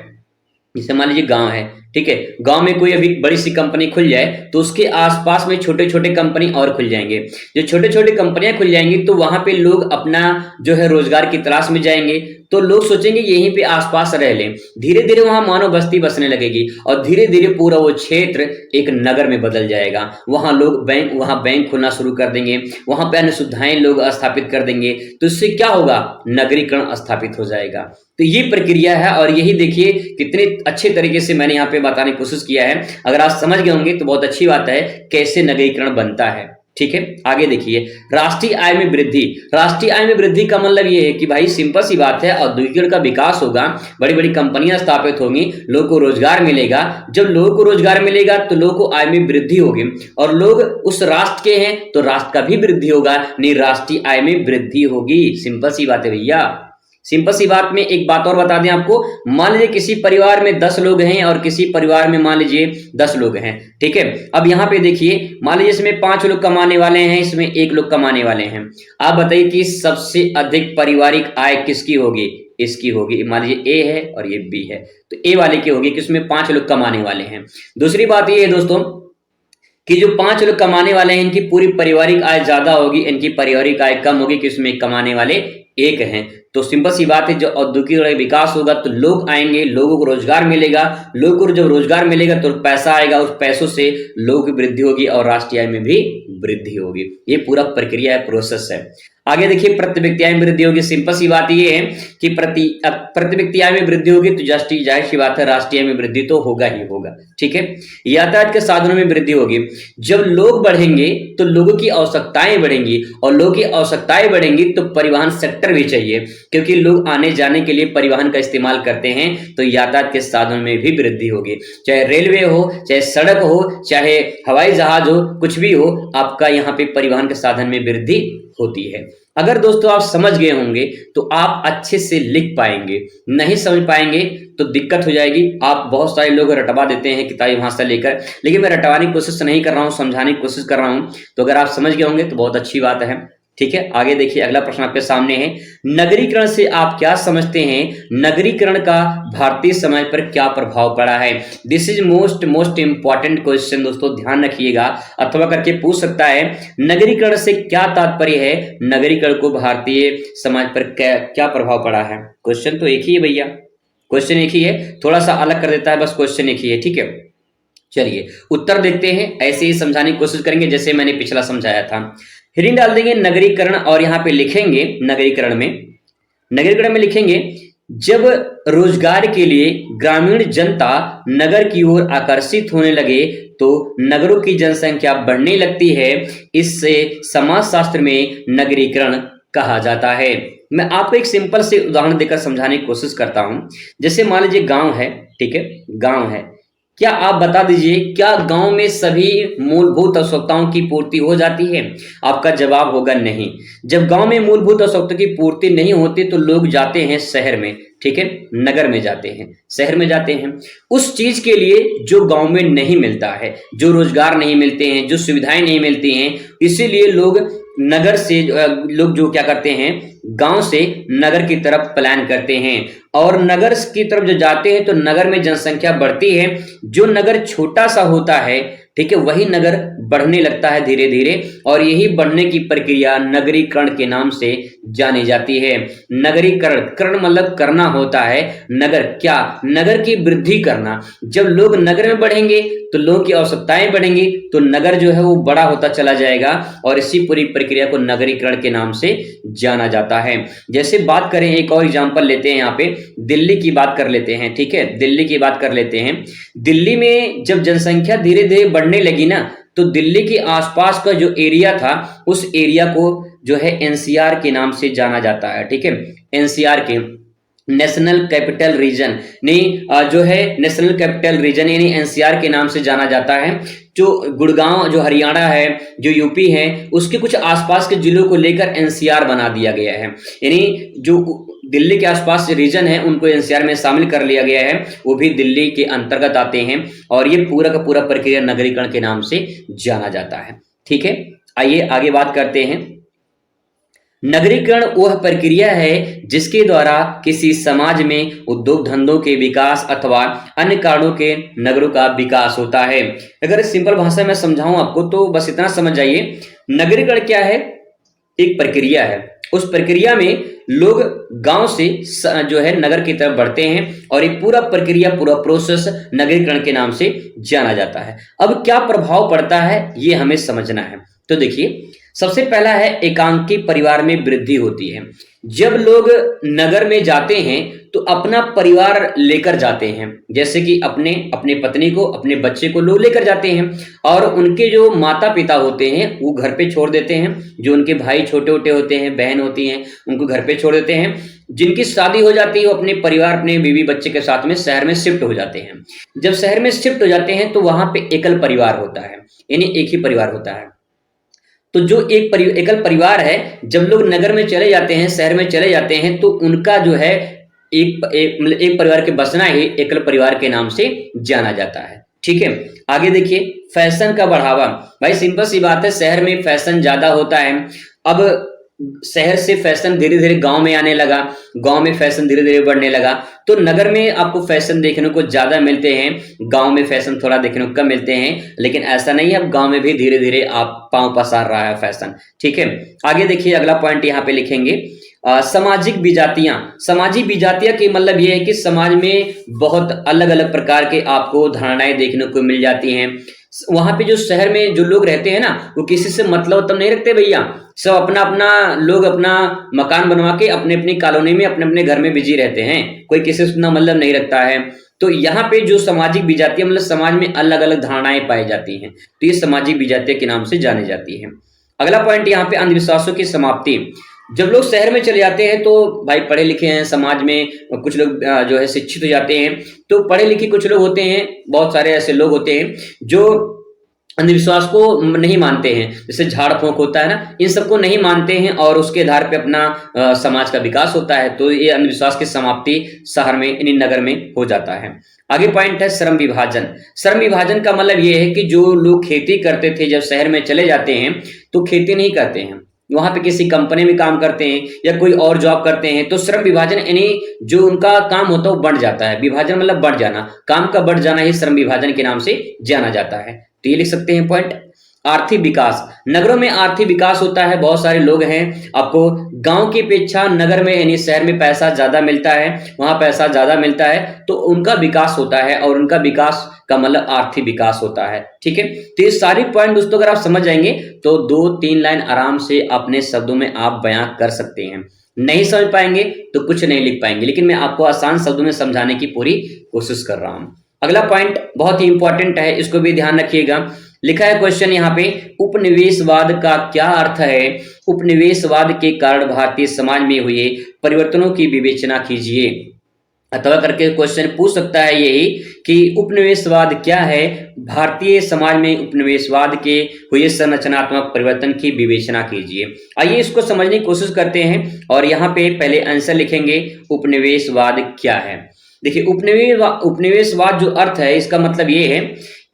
जैसे मान लीजिए गांव है, ठीक है। गांव में कोई अभी बड़ी सी कंपनी खुल जाए तो उसके आसपास में छोटे छोटे कंपनी और खुल जाएंगे। जो छोटे छोटे कंपनियां खुल जाएंगी तो वहां पे लोग अपना जो है रोजगार की तलाश में जाएंगे, तो लोग सोचेंगे यहीं पे आसपास रह लें। धीरे धीरे वहां मानव बस्ती बसने लगेगी और धीरे धीरे पूरा वो क्षेत्र एक नगर में बदल जाएगा। वहां बैंक खोलना शुरू कर देंगे, वहां पे अन्य सुविधाएं लोग स्थापित कर देंगे। तो इससे क्या होगा, नगरीकरण स्थापित हो जाएगा। तो ये प्रक्रिया है और यही देखिए कितने अच्छे तरीके से मैंने यहाँ पे बताने की कोशिश किया है। अगर आप समझ गए होंगे तो बहुत अच्छी बात है कैसे नगरीकरण बनता है। ठीक है, आगे देखिए, राष्ट्रीय आय में वृद्धि। राष्ट्रीय आय में वृद्धि का मतलब ये है कि भाई सिंपल सी बात है, औद्योगिकरण का विकास होगा, बड़ी बड़ी कंपनियां स्थापित होंगी, लोगों को रोजगार मिलेगा। जब लोगों को रोजगार मिलेगा तो लोगों को आय में वृद्धि होगी और लोग उस राष्ट्र के हैं तो राष्ट्र का भी वृद्धि होगा, नहीं राष्ट्रीय आय में वृद्धि होगी। सिंपल सी बात है भैया, सिंपल सी बात में एक बात और बता दें आपको। मान लीजिए किसी परिवार में 10 लोग हैं और किसी परिवार में मान लीजिए 10 लोग हैं। ठीक है, अब यहाँ पे देखिए, मान लीजिए इसमें 5 लोग कमाने वाले हैं, इसमें 1 लोग कमाने वाले हैं। आप बताइए कि सबसे अधिक पारिवारिक आय किसकी होगी? इसकी होगी। मान लीजिए ए है और ये बी है, तो ए वाले की होगी, किसमें 5 लोग कमाने वाले हैं। दूसरी बात ये है दोस्तों कि जो 5 लोग कमाने वाले हैं इनकी पूरी पारिवारिक आय ज्यादा होगी, इनकी पारिवारिक आय कम होगी, किसमें कमाने वाले 1 हैं। तो सिंपल सी बात है, जो औद्योगिक विकास होगा तो लोग आएंगे, लोगों को रोजगार मिलेगा, लोगों को जब रोजगार मिलेगा तो पैसा आएगा, उस पैसों से लोगों की वृद्धि होगी और राष्ट्रीय आय में भी वृद्धि होगी। ये पूरा प्रक्रिया है, प्रोसेस है। आगे देखिए, प्रति व्यक्ति आय में वृद्धि होगी। सिंपल सी बात ये है कि प्रति व्यक्ति आय में वृद्धि होगी तो जाहिर सी बात है राष्ट्रीय आय में वृद्धि तो होगा ही होगा। ठीक है, यातायात के साधनों में वृद्धि होगी। जब लोग बढ़ेंगे तो लोगों की आवश्यकताएं बढ़ेंगी और लोगों की आवश्यकताएं बढ़ेंगी तो परिवहन सेक्टर भी चाहिए, क्योंकि लोग आने जाने के लिए परिवहन का इस्तेमाल करते हैं, तो यातायात के साधनों में भी वृद्धि होगी। चाहे रेलवे हो, चाहे सड़क हो, चाहे हवाई जहाज हो, कुछ भी हो, आपका यहाँ पे परिवहन के साधन में वृद्धि होती है। अगर दोस्तों आप समझ गए होंगे तो आप अच्छे से लिख पाएंगे, नहीं समझ पाएंगे तो दिक्कत हो जाएगी। आप बहुत सारे लोग रटवा देते हैं किताबी भाषा लेकर, लेकिन मैं रटवाने की कोशिश नहीं कर रहा हूं, समझाने की कोशिश कर रहा हूं। तो अगर आप समझ गए होंगे तो बहुत अच्छी बात है। ठीक है, आगे देखिए, अगला प्रश्न आपके सामने है, नगरीकरण से आप क्या समझते हैं? नगरीकरण का भारतीय समाज पर क्या प्रभाव पड़ा है? This is most important question दोस्तों, ध्यान रखिएगा, अथवा करके पूछ सकता है। नगरीकरण से क्या तात्पर्य है? नगरीकरण को भारतीय समाज पर क्या प्रभाव पड़ा है? क्वेश्चन तो एक ही है भैया, क्वेश्चन एक ही है, थोड़ा सा अलग कर देता है, बस क्वेश्चन एक ही है। ठीक है, चलिए उत्तर देखते हैं, ऐसे ही समझाने की कोशिश करेंगे जैसे मैंने पिछला समझाया था। हेडिंग डाल देंगे नगरीकरण और यहाँ पे लिखेंगे नगरीकरण में लिखेंगे, जब रोजगार के लिए ग्रामीण जनता नगर की ओर आकर्षित होने लगे तो नगरों की जनसंख्या बढ़ने लगती है। इससे समाजशास्त्र में नगरीकरण कहा जाता है। मैं आपको एक सिंपल से उदाहरण देकर समझाने की कोशिश करता हूं। जैसे मान लीजिए गांव है, ठीक है, गांव है, क्या आप बता दीजिए, क्या गांव में सभी मूलभूत आवश्यकताओं की पूर्ति हो जाती है? आपका जवाब होगा नहीं। जब गांव में मूलभूत आवश्यकताओं की पूर्ति नहीं होती तो लोग जाते हैं शहर में, ठीक है, नगर में जाते हैं, शहर में जाते हैं उस चीज के लिए जो गांव में नहीं मिलता है, जो रोजगार नहीं मिलते हैं, जो सुविधाएं नहीं मिलती हैं। इसीलिए लोग नगर से लोग जो क्या करते हैं, गांव से नगर की तरफ प्लान करते हैं और नगर की तरफ जो जाते हैं तो नगर में जनसंख्या बढ़ती है। जो नगर छोटा सा होता है, ठीक है, वही नगर बढ़ने लगता है धीरे धीरे, और यही बढ़ने की प्रक्रिया नगरीकरण के नाम से जानी जाती है। नगरीकरण, करण मतलब करना होता है, नगर क्या, नगर की वृद्धि करना। जब लोग नगर में बढ़ेंगे तो लोगों की आवश्यकताएं बढ़ेंगी तो नगर जो है वो बड़ा होता चला जाएगा और इसी पूरी प्रक्रिया को नगरीकरण के नाम से जाना जाता है। जैसे बात करें, एक और एग्जांपल लेते हैं, यहाँ पे दिल्ली की बात कर लेते हैं। ठीक है, दिल्ली की बात कर लेते हैं। दिल्ली में जब जनसंख्या धीरे धीरे बढ़ने लगी ना, तो दिल्ली के आसपास का जो एरिया था उस एरिया को जो है एनसीआर के नाम से जाना जाता है। ठीक है, एनसीआर के नेशनल कैपिटल रीजन, नहीं जो है नेशनल कैपिटल रीजन यानी एनसीआर के नाम से जाना जाता है। जो गुड़गांव जो हरियाणा है, जो यूपी है, उसके कुछ आसपास के जिलों को लेकर एनसीआर बना दिया गया है। यानी जो दिल्ली के आसपास रीजन है उनको एनसीआर में शामिल कर लिया गया है, वो भी दिल्ली के अंतर्गत आते हैं और ये पूरा का पूरा प्रक्रिया नगरीकरण के नाम से जाना जाता है। ठीक है, आइए आगे बात करते हैं। नगरीकरण वह प्रक्रिया है जिसके द्वारा किसी समाज में उद्योग धंधों के विकास अथवा अन्य कारणों के नगरों का विकास होता है। अगर सिंपल भाषा में समझाऊं आपको तो बस इतना समझ जाइए, नगरीकरण क्या है, एक प्रक्रिया है। उस प्रक्रिया में लोग गांव से जो है नगर की तरफ बढ़ते हैं और एक पूरा प्रक्रिया, पूरा प्रोसेस नगरीकरण के नाम से जाना जाता है। अब क्या प्रभाव पड़ता है ये हमें समझना है। तो देखिए, सबसे पहला है एकांकी परिवार में वृद्धि होती है। जब लोग नगर में जाते हैं तो अपना परिवार लेकर जाते हैं, जैसे कि अपने अपने पत्नी को, अपने बच्चे को लोग लेकर जाते हैं और उनके जो माता पिता होते हैं वो घर पे छोड़ देते हैं। जो उनके भाई छोटे छोटे होते हैं, बहन होती हैं, उनको घर पे छोड़ देते हैं। जिनकी शादी हो जाती है वो अपने परिवार, अपने बीवी बच्चे के साथ में शहर में शिफ्ट हो जाते हैं। जब शहर में शिफ्ट हो जाते हैं तो वहां पे एकल परिवार होता है, यानी एक ही परिवार होता है। तो जो एकल परिवार है, जब लोग नगर में चले जाते हैं, शहर में चले जाते हैं, तो उनका जो है मतलब एक परिवार के बसना ही एकल परिवार के नाम से जाना जाता है। ठीक है, आगे देखिए, फैशन का बढ़ावा। भाई सिंपल सी बात है, शहर में फैशन ज्यादा होता है। अब शहर से फैशन धीरे धीरे गांव में आने लगा, गांव में फैशन धीरे धीरे बढ़ने लगा। तो नगर में आपको फैशन देखने को ज्यादा मिलते हैं, गांव में फैशन थोड़ा देखने को कम मिलते हैं। लेकिन ऐसा नहीं है, अब गांव में भी धीरे धीरे आप पांव पसार रहा है फैशन। ठीक है, आगे देखिए, अगला पॉइंट यहाँ पे लिखेंगे, सामाजिक विजातियां। सामाजिक विजातियां की मतलब ये है कि समाज में बहुत अलग अलग प्रकार के आपको धारणाएं देखने को मिल जाती हैं। वहां पे जो शहर में जो लोग रहते हैं ना, वो किसी से मतलब तब नहीं रखते भैया। सब अपना अपना लोग अपना मकान बनवा के अपने अपनी कॉलोनी में, अपने अपने घर में बिजी रहते हैं, कोई किसी से उतना मतलब नहीं रखता है। तो यहाँ पे जो सामाजिक विजातियां मतलब समाज में अलग अलग धारणाएं पाई जाती हैं, तो ये सामाजिक विजातिया के नाम से जानी जाती है। अगला पॉइंट यहाँ पे अंधविश्वासों की समाप्ति। जब लोग शहर में चले जाते हैं तो भाई पढ़े लिखे हैं, समाज में कुछ लोग जो है शिक्षित हो जाते हैं। तो पढ़े लिखे कुछ लोग होते हैं, बहुत सारे ऐसे लोग होते हैं जो अंधविश्वास को नहीं मानते हैं, जैसे झाड़ फूंक होता है ना, इन सबको नहीं मानते हैं और उसके आधार पे अपना समाज का विकास होता है। तो ये अंधविश्वास की समाप्ति शहर में, यानी नगर में हो जाता है। आगे पॉइंट है श्रम विभाजन। श्रम विभाजन का मतलब ये है कि जो लोग खेती करते थे, जब शहर में चले जाते हैं तो खेती नहीं करते हैं, वहां पे किसी कंपनी में काम करते हैं या कोई और जॉब करते हैं। तो श्रम विभाजन यानी जो उनका काम होता है वो बढ़ जाता है। विभाजन मतलब बढ़ जाना, काम का बढ़ जाना ही श्रम विभाजन के नाम से जाना जाता है। तो ये लिख सकते हैं पॉइंट। आर्थिक विकास। नगरों में आर्थिक विकास होता है, बहुत सारे लोग हैं, आपको गांव की अपेक्षा नगर में यानी शहर में पैसा ज्यादा मिलता है, वहां पैसा ज्यादा मिलता है, तो उनका विकास होता है और उनका विकास का मतलब आर्थिक विकास होता है। ठीक है, तो ये सारी पॉइंट दोस्तों अगर आप समझ जाएंगे तो 2-3 लाइन आराम से अपने शब्दों में आप बयां कर सकते हैं। नहीं समझ पाएंगे तो कुछ नहीं लिख पाएंगे, लेकिन मैं आपको आसान शब्दों में समझाने की पूरी कोशिश कर रहा हूं। अगला पॉइंट बहुत ही इंपॉर्टेंट है, इसको भी ध्यान रखिएगा। लिखा है क्वेश्चन यहाँ पे, उपनिवेशवाद का क्या अर्थ है? उपनिवेशवाद के कारण भारतीय समाज में हुए परिवर्तनों की विवेचना कीजिए। अथवा करके क्वेश्चन पूछ सकता है यही कि उपनिवेशवाद क्या है, भारतीय समाज में उपनिवेशवाद के हुए संरचनात्मक परिवर्तन की विवेचना कीजिए। आइए इसको समझने की कोशिश करते हैं और यहाँ पे पहले आंसर लिखेंगे, उपनिवेशवाद क्या है। देखिए, उपनिवेशवाद जो अर्थ है इसका मतलब ये है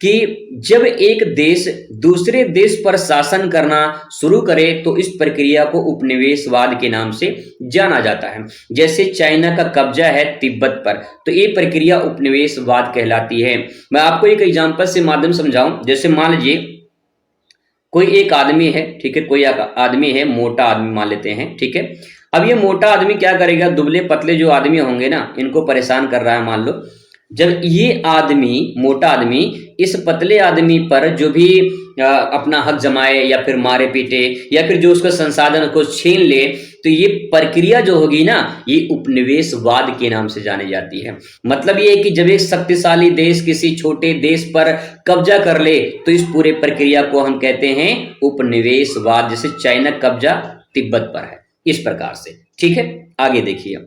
कि जब एक देश दूसरे देश पर शासन करना शुरू करे तो इस प्रक्रिया को उपनिवेशवाद के नाम से जाना जाता है। जैसे चाइना का कब्जा है तिब्बत पर, तो ये प्रक्रिया उपनिवेशवाद कहलाती है। मैं आपको एक एग्जांपल से माध्यम समझाऊं। जैसे मान लीजिए कोई एक आदमी है, ठीक है, कोई आदमी है, मोटा आदमी मान लेते हैं, ठीक है। अब ये मोटा आदमी क्या करेगा, दुबले पतले जो आदमी होंगे ना, इनको परेशान कर रहा है। मान लो जब ये आदमी, मोटा आदमी, इस पतले आदमी पर जो भी अपना हक जमाए या फिर मारे पीटे या फिर जो उसका संसाधन को छीन ले, तो ये प्रक्रिया जो होगी ना, ये उपनिवेशवाद के नाम से जानी जाती है। मतलब ये है कि जब एक शक्तिशाली देश किसी छोटे देश पर कब्जा कर ले तो इस पूरे प्रक्रिया को हम कहते हैं उपनिवेशवाद। जैसे चाइना कब्जा तिब्बत पर है, इस प्रकार से। ठीक है, आगे देखिए,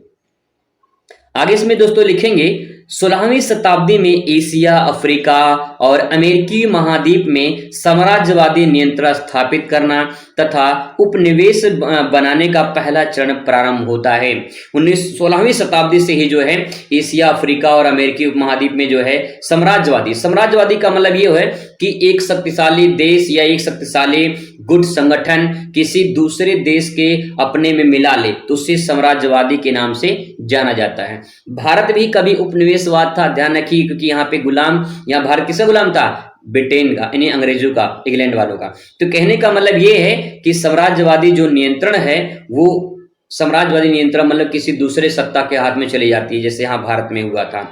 आगे इसमें दोस्तों लिखेंगे 16वीं शताब्दी में एशिया, अफ्रीका और अमेरिकी महाद्वीप में साम्राज्यवादी नियंत्रण स्थापित करना तथा उपनिवेश बनाने का पहला चरण प्रारंभ होता है। 16वीं शताब्दी से ही जो है एशिया, अफ्रीका और अमेरिकी उपमहाद्वीप में जो है साम्राज्यवादी का मतलब ये है कि एक शक्तिशाली देश या एक शक्तिशाली गुट संगठन किसी दूसरे देश के अपने में मिला ले तो उसे साम्राज्यवादी के नाम से जाना जाता है। भारत भी कभी उपनिवेशवाद था, ध्यान रखिए, क्योंकि यहाँ पे गुलाम, यहाँ भारत किसका गुलाम था? ब्रिटेन का, यानी अंग्रेजों का, इंग्लैंड वालों का। तो कहने का मतलब ये है कि साम्राज्यवादी जो नियंत्रण है वो साम्राज्यवादी नियंत्रण मतलब किसी दूसरे सत्ता के हाथ में चली जाती है, जैसे यहाँ भारत में हुआ था,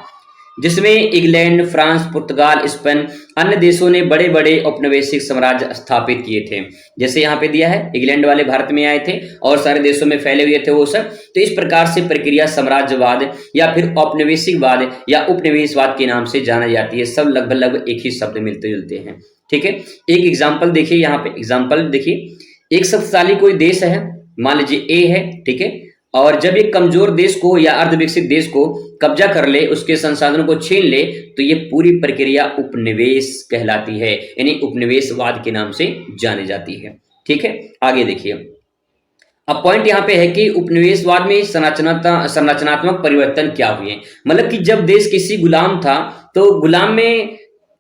जिसमें इंग्लैंड, फ्रांस, पुर्तगाल, स्पेन, अन्य देशों ने बड़े बड़े औपनिवेशिक साम्राज्य स्थापित किए थे। जैसे यहाँ पे दिया है, इंग्लैंड वाले भारत में आए थे और सारे देशों में फैले हुए थे वो सब। तो इस प्रकार से प्रक्रिया साम्राज्यवाद या फिर औपनिवेशिकवाद या उपनिवेशवाद के नाम से जाना जाती है। सब लगभग एक ही शब्द मिलते जुलते हैं, ठीक है। एक एग्जाम्पल देखिए, यहाँ पे एग्जाम्पल देखिए, एक शक्तिशाली कोई देश है, मान लीजिए ए है, ठीक है, और जब एक कमजोर देश को या अर्धविकसित देश को कब्जा कर ले, उसके संसाधनों को छीन ले, तो ये पूरी प्रक्रिया उपनिवेश कहलाती है, यानी उपनिवेशवाद के नाम से जानी जाती है, ठीक है। आगे देखिए, अब पॉइंट यहाँ पे है कि उपनिवेशवाद में संरचनात्मक परिवर्तन क्या हुए, मतलब कि जब देश किसी गुलाम था तो गुलाम में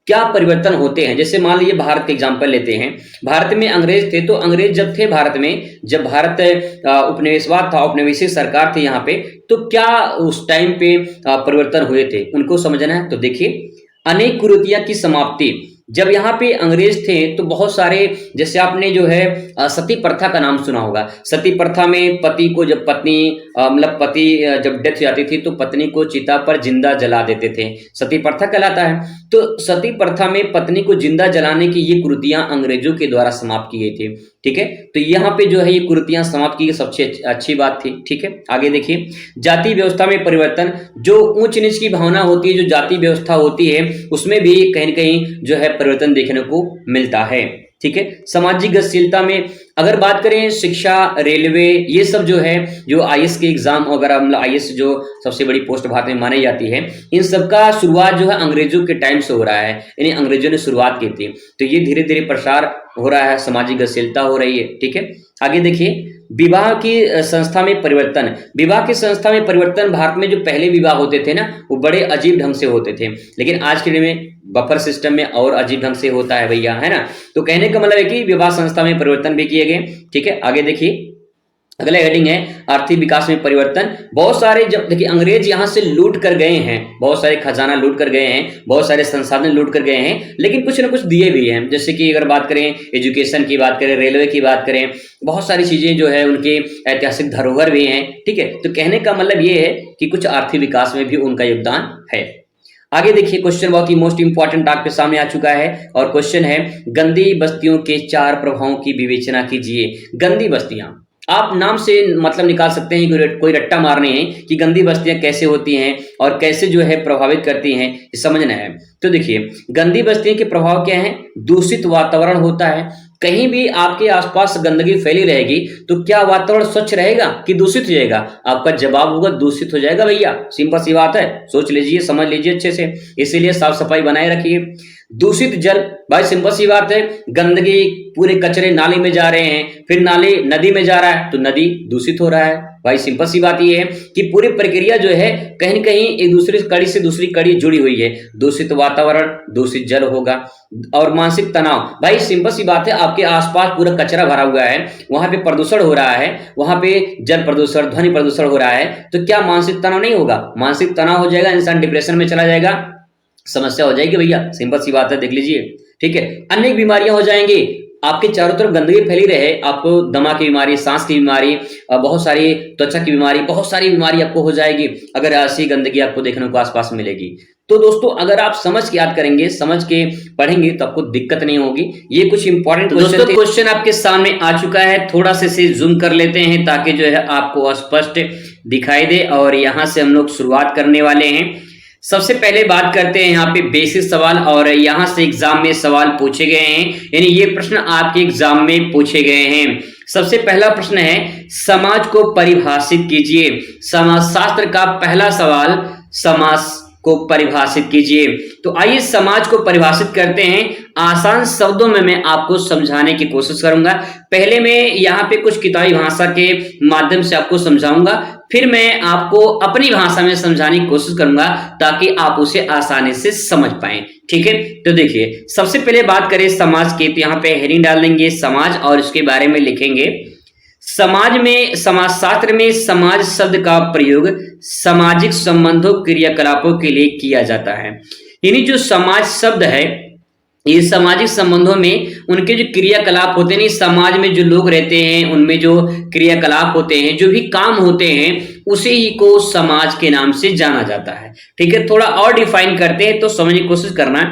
क्या परिवर्तन होते हैं। जैसे मान लीजिए भारत का एग्जांपल लेते हैं, भारत में अंग्रेज थे, तो अंग्रेज जब थे भारत में, जब भारत उपनिवेशवाद था, उपनिवेशिक सरकार थी यहाँ पे, तो क्या उस टाइम पे परिवर्तन हुए थे, उनको समझना है। तो देखिए, अनेक कुरीतियों की समाप्ति, जब यहाँ पे अंग्रेज थे तो बहुत सारे, जैसे आपने जो है सती प्रथा का नाम सुना होगा। सती प्रथा में पति को जब पत्नी मतलब पति जब डेथ हो जाती थी तो पत्नी को चिता पर जिंदा जला देते थे, सती प्रथा कहलाता है। तो सती प्रथा में पत्नी को जिंदा जलाने की ये कुरीतियां अंग्रेजों के द्वारा समाप्त की गई थी, ठीक है। तो यहाँ पे जो है ये कुरीतियां समाप्त की गई, सबसे अच्छी बात थी, ठीक है। आगे देखिए, जाति व्यवस्था में परिवर्तन, जो ऊंच नीच की भावना होती है, जो जाति व्यवस्था होती है, उसमें भी कहीं न कहीं जो है परिवर्तन देखने को मिलता है, ठीक है। सामाजिक गतिशीलता में अगर बात करें, शिक्षा, रेलवे, ये सब जो है, जो आईएएस के एग्जाम वगैरह, मतलब आईएएस जो सबसे बड़ी पोस्ट भारत में मानी जाती है, इन सबका शुरुआत जो है अंग्रेजों के टाइम से हो रहा है, यानी अंग्रेजों ने शुरुआत की थी। तो ये धीरे धीरे प्रसार हो रहा है, सामाजिक गतिशीलता हो रही है, ठीक है। आगे देखिए, विवाह की संस्था में परिवर्तन, विवाह की संस्था में परिवर्तन, भारत में जो पहले विवाह होते थे ना, वो बड़े अजीब ढंग से होते थे, लेकिन आज के दिन में बफर सिस्टम में और अजीब ढंग से होता है भैया, है ना। तो कहने का मतलब है कि विवाह संस्था में परिवर्तन भी किए गए, ठीक है। आगे देखिए, अगला हेडिंग है आर्थिक विकास में परिवर्तन। बहुत सारे, जब देखिए अंग्रेज यहाँ से लूट कर गए हैं, बहुत सारे खजाना लूट कर गए हैं, बहुत सारे संसाधन लूट कर गए हैं, लेकिन कुछ ना कुछ दिए भी हैं। जैसे कि अगर बात करें एजुकेशन की, बात करें रेलवे की, बात करें, बहुत सारी चीजें जो है उनके ऐतिहासिक धरोहर भी हैं, ठीक है। तो कहने का मतलब ये है कि कुछ आर्थिक विकास में भी उनका योगदान है। आगे देखिए, क्वेश्चन बहुत ही मोस्ट इंपॉर्टेंट आपके सामने आ चुका है, और क्वेश्चन है, गंदी बस्तियों के 4 प्रभावों की विवेचना कीजिए। गंदी बस्तियां, आप नाम से मतलब निकाल सकते हैं कि कोई रट्टा मारने हैं कि गंदी बस्तियां कैसे होती हैं और कैसे जो है प्रभावित करती हैं, ये समझना है। तो देखिए, गंदी बस्तियों के प्रभाव क्या है? दूषित वातावरण होता है। कहीं भी आपके आसपास गंदगी फैली रहेगी तो क्या वातावरण स्वच्छ रहेगा कि दूषित हो जाएगा? आपका जवाब होगा दूषित हो जाएगा भैया, सिंपल सी बात है, सोच लीजिए, समझ लीजिए अच्छे से। इसीलिए साफ सफाई बनाए रखिए। दूषित जल, भाई सिंपल सी बात है, गंदगी, पूरे कचरे नाली में जा रहे हैं, फिर नाली नदी में जा रहा है तो नदी दूषित हो रहा है। भाई सिंपल सी बात ये है कि पूरी प्रक्रिया जो है कहीं न कहीं एक दूसरी कड़ी से दूसरी कड़ी जुड़ी हुई है। दूषित वातावरण, दूषित जल होगा, और मानसिक तनाव, भाई सिंपल सी बात है, आपके आसपास पूरा कचरा भरा हुआ है, वहां पे प्रदूषण हो रहा है, वहां पे जल प्रदूषण, ध्वनि प्रदूषण हो रहा है, तो क्या मानसिक तनाव नहीं होगा? मानसिक तनाव हो जाएगा, इंसान डिप्रेशन में चला जाएगा, समस्या हो जाएगी भैया, सिंपल सी बात है, देख लीजिए, ठीक है। अनेक बीमारियां हो जाएंगी, आपके चारों तरफ गंदगी फैली रहे, आपको दमा की बीमारी, सांस की बीमारी, बहुत सारी त्वचा की बीमारी, बहुत सारी बीमारी आपको हो जाएगी अगर ऐसी गंदगी आपको देखने को आसपास मिलेगी। तो दोस्तों, अगर आप समझ के याद करेंगे, समझ के पढ़ेंगे तो आपको दिक्कत नहीं होगी। ये कुछ इंपॉर्टेंट क्वेश्चन आपके सामने आ चुका है, थोड़ा से जूम कर लेते हैं ताकि जो है आपको स्पष्ट दिखाई दे। और यहाँ से हम लोग शुरुआत करने वाले हैं। सबसे पहले बात करते हैं यहाँ पे बेसिक सवाल, और यहाँ से एग्जाम में सवाल पूछे गए हैं, यानी ये प्रश्न आपके एग्जाम में पूछे गए हैं। सबसे पहला प्रश्न है, समाज को परिभाषित कीजिए। समाजशास्त्र का पहला सवाल, समाज को परिभाषित कीजिए। तो आइए समाज को परिभाषित करते हैं। आसान शब्दों में मैं आपको समझाने की कोशिश करूंगा। पहले मैं यहाँ पे कुछ किताबी भाषा के माध्यम से आपको समझाऊंगा, फिर मैं आपको अपनी भाषा में समझाने की कोशिश करूंगा ताकि आप उसे आसानी से समझ पाएं। ठीक है, तो देखिए सबसे पहले बात करें समाज की, तो यहाँ पे हेडिंग डाल देंगे समाज और उसके बारे में लिखेंगे समाज में, समाजशास्त्र में समाज शब्द का प्रयोग सामाजिक संबंधों क्रियाकलापों के लिए किया जाता है। यानी जो समाज शब्द है ये सामाजिक संबंधों में उनके जो क्रियाकलाप होते हैं, समाज में जो लोग रहते हैं उनमें जो क्रियाकलाप होते हैं, जो भी काम होते हैं, उसे ही को समाज के नाम से जाना जाता है। ठीक है, थोड़ा और डिफाइन करते हैं तो समझने की कोशिश करना।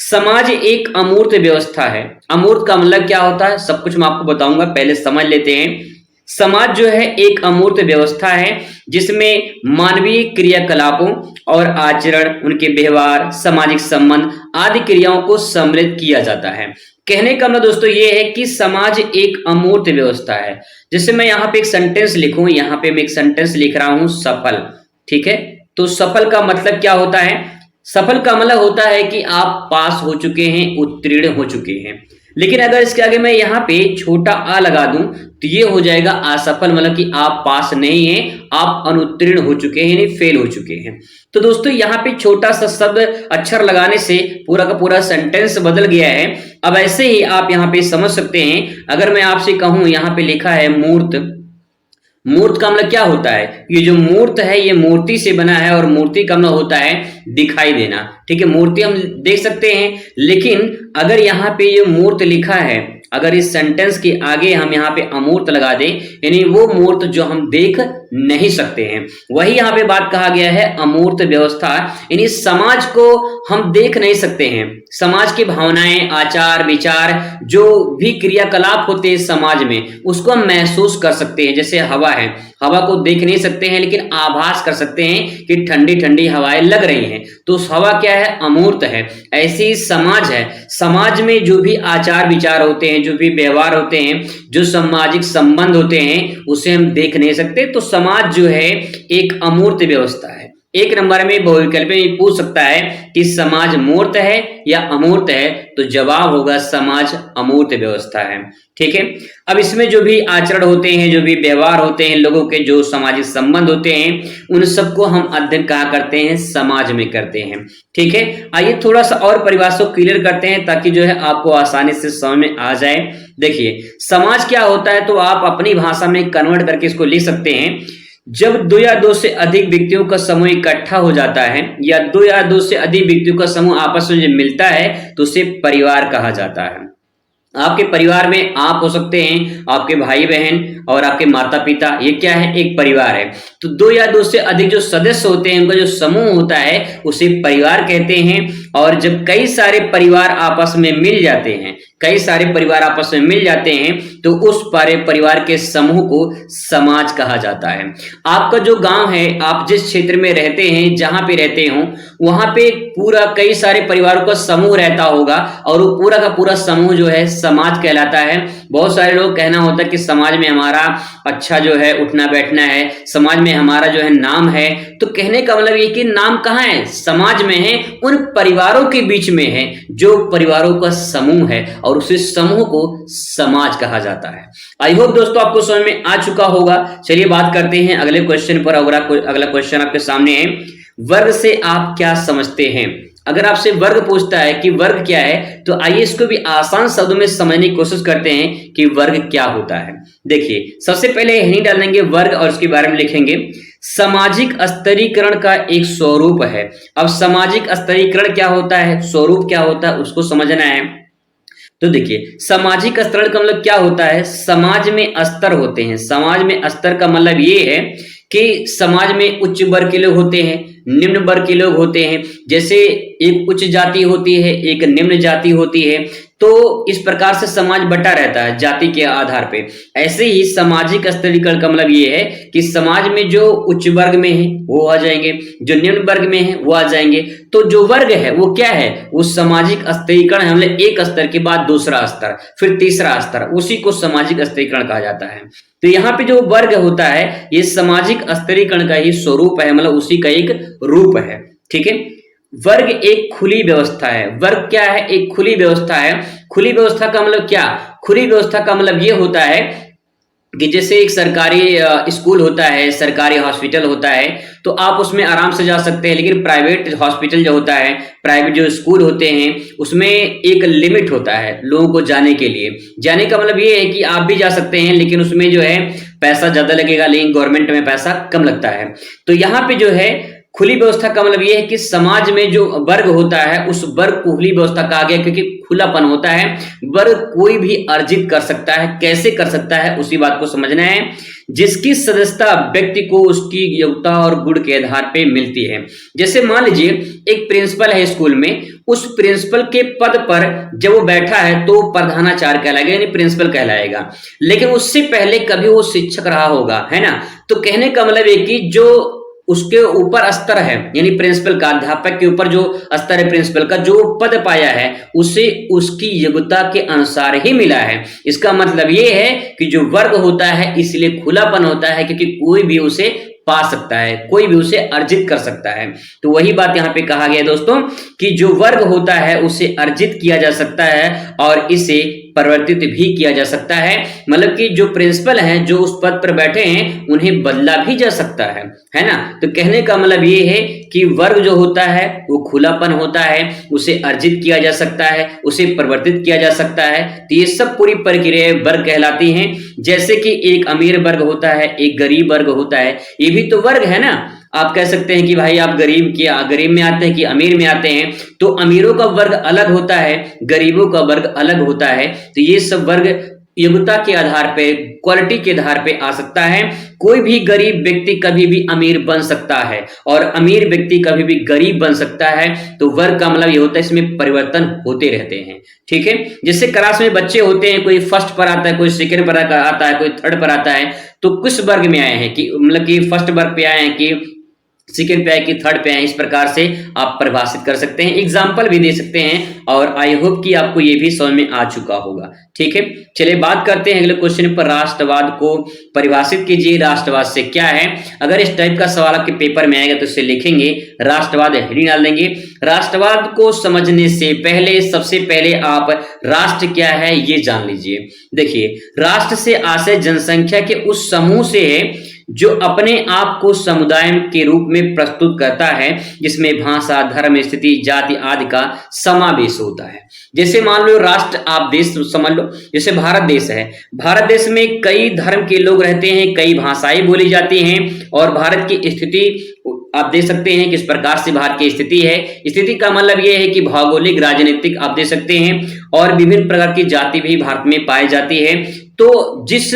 समाज एक अमूर्त व्यवस्था है। अमूर्त का मतलब क्या होता है सब कुछ मैं आपको बताऊंगा, पहले समझ लेते हैं। समाज जो है एक अमूर्त व्यवस्था है जिसमें मानवीय क्रियाकलापों और आचरण, उनके व्यवहार, सामाजिक संबंध आदि क्रियाओं को सम्मिलित किया जाता है। कहने का मतलब दोस्तों ये है कि समाज एक अमूर्त व्यवस्था है। जैसे मैं यहाँ पे एक सेंटेंस लिखूं, यहाँ पे मैं एक सेंटेंस लिख रहा हूं सफल। ठीक है, तो सफल का मतलब क्या होता है? सफल का मतलब होता है कि आप पास हो चुके हैं, उत्तीर्ण हो चुके हैं। लेकिन अगर इसके आगे मैं यहाँ पे छोटा आ लगा दूं तो ये हो जाएगा असफल, मतलब कि आप पास नहीं हैं, आप अनुत्तीर्ण हो चुके हैं, यानी फेल हो चुके हैं। तो दोस्तों यहाँ पे छोटा सा शब्द अक्षर लगाने से पूरा का पूरा सेंटेंस बदल गया है। अब ऐसे ही आप यहाँ पे समझ सकते हैं। अगर मैं आपसे कहूं, यहाँ पे लिखा है मूर्त। मूर्त का मतलब क्या होता है? ये जो मूर्त है ये मूर्ति से बना है और मूर्ति का मतलब होता है दिखाई देना। ठीक है, मूर्ति हम देख सकते हैं, लेकिन अगर यहाँ पे ये मूर्त लिखा है, अगर इस सेंटेंस के आगे हम यहाँ पे अमूर्त लगा दें, यानी वो मूर्त जो हम देख नहीं सकते हैं, वही यहाँ पे बात कहा गया है अमूर्त व्यवस्था। यानी समाज को हम देख नहीं सकते हैं, समाज की भावनाएं, आचार विचार, जो भी क्रियाकलाप होते हैं समाज में, उसको हम महसूस कर सकते हैं। जैसे हवा है, हवा को देख नहीं सकते हैं लेकिन आभास कर सकते हैं कि ठंडी ठंडी हवाएं लग रही हैं, तो उस हवा क्या है? अमूर्त है। ऐसे ही समाज है, समाज में जो भी आचार विचार होते हैं, जो भी व्यवहार होते हैं, जो सामाजिक संबंध होते हैं, उसे हम देख नहीं सकते। तो समाज जो है एक अमूर्त व्यवस्था है। एक नंबर में बहुविकल्प में पूछ सकता है कि समाज मूर्त है या अमूर्त है, तो जवाब होगा समाज अमूर्त व्यवस्था है। ठीक है, अब इसमें जो भी आचरण होते हैं, जो भी व्यवहार होते हैं, लोगों के जो सामाजिक संबंध होते हैं, उन सबको हम अध्ययन कहाँ करते हैं? समाज में करते हैं। ठीक है, आइए थोड़ा सा और परिभाषा को क्लियर करते हैं ताकि जो है आपको आसानी से समझ में आ जाए। देखिए समाज क्या होता है तो आप अपनी भाषा में कन्वर्ट करके इसको लिख सकते हैं। जब दो या दो से अधिक व्यक्तियों का समूह इकट्ठा हो जाता है या दो या दो से अधिक व्यक्तियों का समूह आपस में जब मिलता है तो उसे परिवार कहा जाता है। आपके परिवार में आप हो सकते हैं, आपके भाई बहन और आपके माता पिता, ये क्या है? एक परिवार है। तो दो या दो से अधिक जो सदस्य होते हैं, उनका जो समूह होता है उसे परिवार कहते हैं। और जब कई सारे परिवार आपस में मिल जाते हैं, कई सारे परिवार आपस में मिल जाते हैं, तो उस सारे परिवार के समूह को समाज कहा जाता है। आपका जो गांव है, आप जिस क्षेत्र में रहते हैं, जहां पे रहते हो, वहां पे पूरा कई सारे परिवारों का समूह रहता होगा और वो पूरा का पूरा समूह जो है समाज कहलाता है। बहुत सारे लोग कहना होता है कि समाज में हमारा अच्छा जो है उठना बैठना है, समाज में हमारा जो है नाम है। तो कहने का मतलब ये कि नाम कहाँ है? समाज में है, उन परिवारों के बीच में है जो परिवारों का समूह है, और उसी समूह को समाज कहा जाता है। आई होप दोस्तों आपको समझ में आ चुका होगा। चलिए बात करते हैं अगले क्वेश्चन पर। अगला क्वेश्चन आपके सामने है, वर्ग से आप क्या समझते हैं? अगर आपसे वर्ग पूछता है कि वर्ग क्या है, तो आइए इसको भी आसान शब्दों में समझने की कोशिश करते हैं कि वर्ग क्या होता है। देखिए सबसे पहले हेडिंग डाल देंगे वर्ग और उसके बारे में लिखेंगे सामाजिक स्तरीकरण का एक स्वरूप है। अब सामाजिक स्तरीकरण क्या होता है, स्वरूप क्या होता है, उसको समझना है। तो देखिए सामाजिक स्तरण का मतलब क्या होता है? समाज में स्तर होते हैं। समाज में स्तर का मतलब ये है कि समाज में उच्च वर्ग के लोग होते हैं, निम्न वर्ग के लोग होते हैं। जैसे एक उच्च जाति होती है, एक निम्न जाति होती है, तो इस प्रकार से समाज बटा रहता है जाति के आधार पे। ऐसे ही सामाजिक स्तरीकरण का मतलब ये है कि समाज में जो उच्च वर्ग में है वो आ जाएंगे, जो निम्न वर्ग में है वो आ जाएंगे। तो जो वर्ग है वो क्या है? वो सामाजिक स्तरीकरण है। मतलब एक स्तर के बाद दूसरा स्तर, फिर तीसरा स्तर, उसी को सामाजिक स्तरीकरण कहा जाता है। तो यहाँ पे जो वर्ग होता है ये सामाजिक स्तरीकरण का ही स्वरूप है, मतलब उसी का एक रूप है। ठीक है, वर्ग एक खुली व्यवस्था है। वर्ग क्या है? एक खुली व्यवस्था है। खुली व्यवस्था का मतलब क्या? खुली व्यवस्था का मतलब ये होता है कि जैसे एक सरकारी स्कूल होता है, सरकारी हॉस्पिटल होता है, तो आप उसमें आराम से जा सकते हैं। लेकिन प्राइवेट हॉस्पिटल जो होता है, प्राइवेट जो स्कूल होते हैं, उसमें एक लिमिट होता है लोगों को जाने के लिए। जाने का मतलब ये है कि आप भी जा सकते हैं, लेकिन उसमें जो है पैसा ज्यादा लगेगा, लेकिन गवर्नमेंट में पैसा कम लगता है। तो यहाँ पे जो है खुली व्यवस्था का मतलब ये है कि समाज में जो वर्ग होता है, उस वर्ग को खुली व्यवस्था कहा गया, क्योंकि खुलापन होता है। वर्ग कोई भी अर्जित कर सकता है। कैसे कर सकता है, उसी बात को समझना है। जिसकी सदस्यता व्यक्ति को उसकी योग्यता और गुण के आधार पे मिलती है। जैसे मान लीजिए एक प्रिंसिपल है स्कूल में, उस प्रिंसिपल के पद पर जब वो बैठा है तो प्रधानाचार्य कहलाएगा, यानी प्रिंसिपल कहलाएगा। लेकिन उससे पहले कभी वो शिक्षक रहा होगा, है ना। तो कहने का मतलब है कि जो उसके ऊपर स्तर है, यानी प्रिंसिपल का, अध्यापक के ऊपर जो स्तर है प्रिंसिपल का, जो पद पाया है उसे उसकी योग्यता के अनुसार ही मिला है। इसका मतलब ये है कि जो वर्ग होता है इसलिए खुलापन होता है, क्योंकि कोई भी उसे पा सकता है, कोई भी उसे अर्जित कर सकता है। तो वही बात यहाँ पे कहा गया है दोस्तों, कि जो वर्ग होता है उसे अर्जित किया जा सकता है और इसे परिवर्तित भी किया जा सकता है। मतलब कि जो प्रिंसिपल हैं, जो उस पद पर बैठे हैं, उन्हें बदला भी जा सकता है ना। तो कहने का मतलब ये है कि वर्ग जो होता है वो खुलापन होता है, उसे अर्जित किया जा सकता है, उसे परिवर्तित किया जा सकता है। तो ये सब पूरी प्रक्रिया वर्ग कहलाती हैं। जैसे कि एक अमीर वर्ग होता है, एक गरीब वर्ग होता है, ये भी तो वर्ग है ना। आप कह सकते हैं कि भाई आप गरीब में आते हैं कि अमीर में आते हैं, तो अमीरों का वर्ग अलग होता है, गरीबों का वर्ग अलग होता है। तो ये सब वर्ग योग्यता के आधार पे, क्वालिटी के आधार पे आ सकता है। कोई भी गरीब व्यक्ति कभी भी अमीर बन सकता है और अमीर व्यक्ति कभी भी गरीब बन सकता है। तो वर्ग का मतलब ये होता है, इसमें परिवर्तन होते रहते हैं। ठीक है। जैसे क्लास में बच्चे होते हैं, कोई फर्स्ट पर आता है, कोई सेकंड पर आता है, कोई थर्ड पर आता है। तो किस वर्ग में आए हैं, कि मतलब कि फर्स्ट वर्ग पे आए हैं, कि सेकेंड पे आए, कि थर्ड पे आए, इस प्रकार से आप परिभाषित कर सकते हैं, एग्जाम्पल भी दे सकते हैं। और आई होप कि आपको ये भी समझ में आ चुका होगा। ठीक है। चलिए बात करते हैं अगले क्वेश्चन पर। राष्ट्रवाद को परिभाषित कीजिए। राष्ट्रवाद से क्या है? अगर इस टाइप का सवाल आपके पेपर में आएगा तो इसे लिखेंगे, राष्ट्रवाद हेडिंग डाल देंगे। राष्ट्रवाद को समझने से पहले सबसे पहले आप राष्ट्र क्या है ये जान लीजिए। देखिए, राष्ट्र से आशय जनसंख्या के उस समूह से है जो अपने आप को समुदाय के रूप में प्रस्तुत करता है, जिसमें भाषा, धर्म, स्थिति, जाति आदि का समावेश होता है। जैसे मान लो राष्ट्र, आप देश समझ लो, जैसे भारत देश है। भारत देश में कई धर्म के लोग रहते हैं, कई भाषाएं बोली जाती हैं, और भारत की स्थिति आप देख सकते हैं किस प्रकार से भारत की स्थिति है। स्थिति का मतलब यह है कि भौगोलिक, राजनीतिक आप देख सकते हैं, और विभिन्न प्रकार की जाति भी भारत में पाई जाती है। तो जिस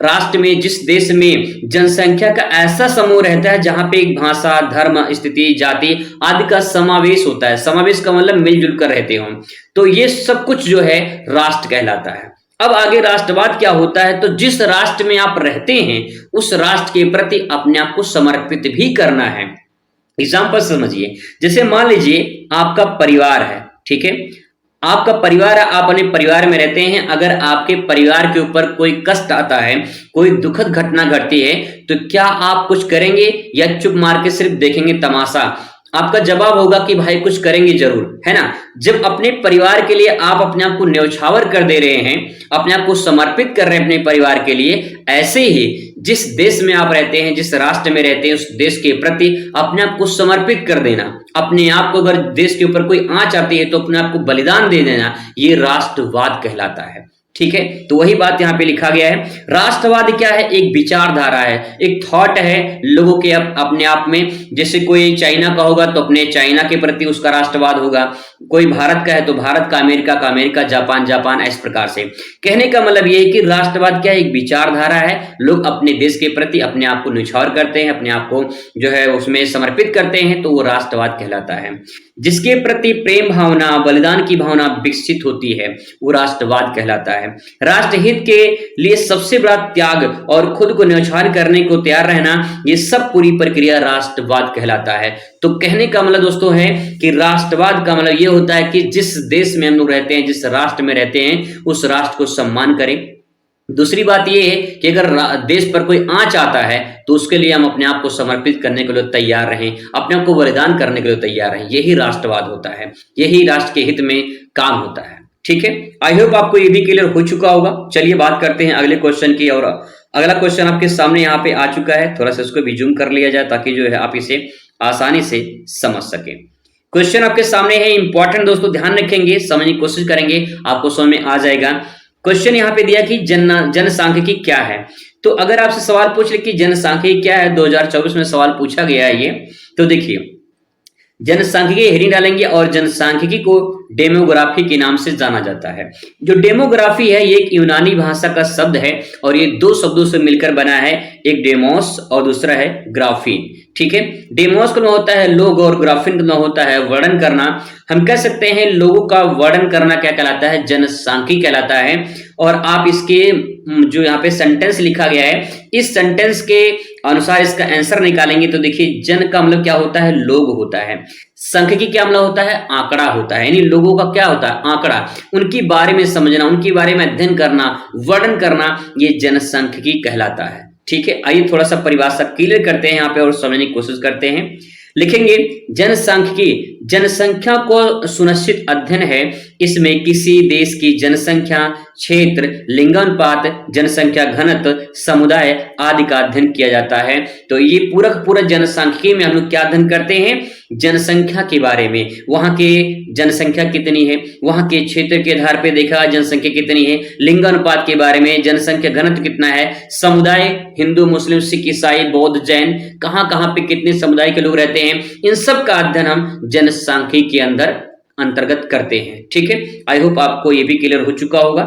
राष्ट्र में, जिस देश में जनसंख्या का ऐसा समूह रहता है जहां पे एक भाषा, धर्म, स्थिति, जाति आदि का समावेश होता है, समावेश का मतलब मिलजुल कर रहते हो, तो ये सब कुछ जो है राष्ट्र कहलाता है। अब आगे राष्ट्रवाद क्या होता है? तो जिस राष्ट्र में आप रहते हैं उस राष्ट्र के प्रति अपने आप को समर्पित भी करना है। एग्जाम्पल समझिए, जैसे मान लीजिए आपका परिवार है, ठीक है, आपका परिवार है, आप अपने परिवार में रहते हैं। अगर आपके परिवार के ऊपर कोई कष्ट आता है, कोई दुखद घटना घटती है, तो क्या आप कुछ करेंगे या चुप मार के सिर्फ देखेंगे तमाशा? आपका जवाब होगा कि भाई कुछ करेंगे जरूर, है ना। जब अपने परिवार के लिए आप अपने आप को न्यौछावर कर दे रहे हैं, अपने आप को समर्पित कर रहे हैं अपने परिवार के लिए, ऐसे ही जिस देश में आप रहते हैं, जिस राष्ट्र में रहते हैं, उस देश के प्रति अपने आप को समर्पित कर देना। अपने आप को, अगर देश के ऊपर कोई आंच आती है तो अपने आप को बलिदान दे देना, ये राष्ट्रवाद कहलाता है। ठीक है। तो वही बात यहाँ पे लिखा गया है। राष्ट्रवाद क्या है? एक विचारधारा है, एक थॉट है लोगों के अपने आप में। जैसे कोई चाइना का होगा तो अपने चाइना के प्रति उसका राष्ट्रवाद होगा, कोई भारत का है तो भारत का, अमेरिका, जापान, इस प्रकार से। कहने का मतलब ये है कि राष्ट्रवाद क्या है? एक विचारधारा है। लोग अपने देश के प्रति अपने आप को न्यौछावर करते हैं, अपने आप को जो है उसमें समर्पित करते हैं, तो वो राष्ट्रवाद कहलाता है। जिसके प्रति प्रेम भावना, बलिदान की भावना विकसित होती है, वो राष्ट्रवाद कहलाता है। राष्ट्रहित के लिए सबसे बड़ा त्याग और खुद को न्यौछावर करने को तैयार रहना, ये सब पूरी प्रक्रिया राष्ट्रवाद कहलाता है। तो कहने का मतलब दोस्तों है कि राष्ट्रवाद का मतलब ये होता है कि जिस देश में हम लोग रहते हैं, जिस राष्ट्र में रहते हैं, उस राष्ट्र को सम्मान करें, दूसरी बात ये है कि अगर देश पर कोई आंच आता है तो उसके लिए हम अपने आप को समर्पित करने के लिए तैयार रहें, अपने आप को बलिदान करने के लिए तैयार रहें। यही राष्ट्रवाद होता है, यही राष्ट्र के हित में काम होता है। ठीक है, आई होप आपको ये भी क्लियर हो चुका होगा। चलिए बात करते हैं अगले क्वेश्चन की। और अगला क्वेश्चन आपके सामने यहाँ पे आ चुका है, थोड़ा सा इसको भी जूम कर लिया जाए ताकि जो है आप इसे आसानी से समझ सके। क्वेश्चन आपके सामने है, इंपॉर्टेंट दोस्तों, ध्यान रखेंगे, समझने की कोशिश करेंगे, आपको समझ में आ जाएगा। क्वेश्चन यहाँ पे दिया कि जनसांख्यिकी क्या है। तो अगर आपसे सवाल पूछ ले कि जनसांख्यिकी क्या है, 2024 में सवाल पूछा गया है ये, तो देखिए जनसांख्यिकी हेडिंग डालेंगे और जनसांख्यिकी को डेमोग्राफी के नाम से जाना जाता है। जो डेमोग्राफी है ये एक यूनानी भाषा का शब्द है और ये दो शब्दों से मिलकर बना है, एक डेमोस और दूसरा है ग्राफीन। ठीक है, डेमोस का होता है लोग और ग्राफीन का होता है वर्णन करना। हम कह सकते हैं लोगों का वर्णन करना क्या कहलाता है, जनसांख्यिकी कहलाता है। और आप इसके जो यहाँ पे सेंटेंस लिखा गया है, इस सेंटेंस के अनुसार इसका आंसर निकालेंगे तो देखिए जन का मतलब क्या होता है, लोग होता है। सांख्यिकी क्या मतलब होता है, आंकड़ा होता है, यानी लोगों का क्या होता है, आंकड़ा। उनके बारे में समझना, उनके बारे में अध्ययन करना, वर्णन करना, ये जनसांख्यिकी कहलाता है। ठीक है, आइए थोड़ा सा परिभाषा क्लियर करते हैं यहाँ पे और समझने की कोशिश करते हैं। लिखेंगे जनसांख्यिकी जनसंख्या को सुनिश्चित अध्ययन है। इसमें किसी देश की जनसंख्या, क्षेत्र, लिंगानुपात, जनसंख्या घनत्व, समुदाय आदि का अध्ययन किया जाता है। तो ये पूरा जनसांख्यिकी में हम लोग क्या अध्ययन करते हैं, जनसंख्या के बारे में, वहां के जनसंख्या कितनी है, वहां के क्षेत्र के आधार पर देखा जनसंख्या कितनी है, लिंगानुपात के बारे में, जनसंख्या घनत्व कितना है, समुदाय हिंदू, मुस्लिम, सिख, ईसाई, बौद्ध, जैन, कहां कहां पे कितने समुदाय के लोग रहते हैं, इन सब का अध्ययन हम जनसांख्यिकी के अंदर अंतर्गत करते हैं। ठीक है, आई होप आपको ये भी क्लियर हो चुका होगा।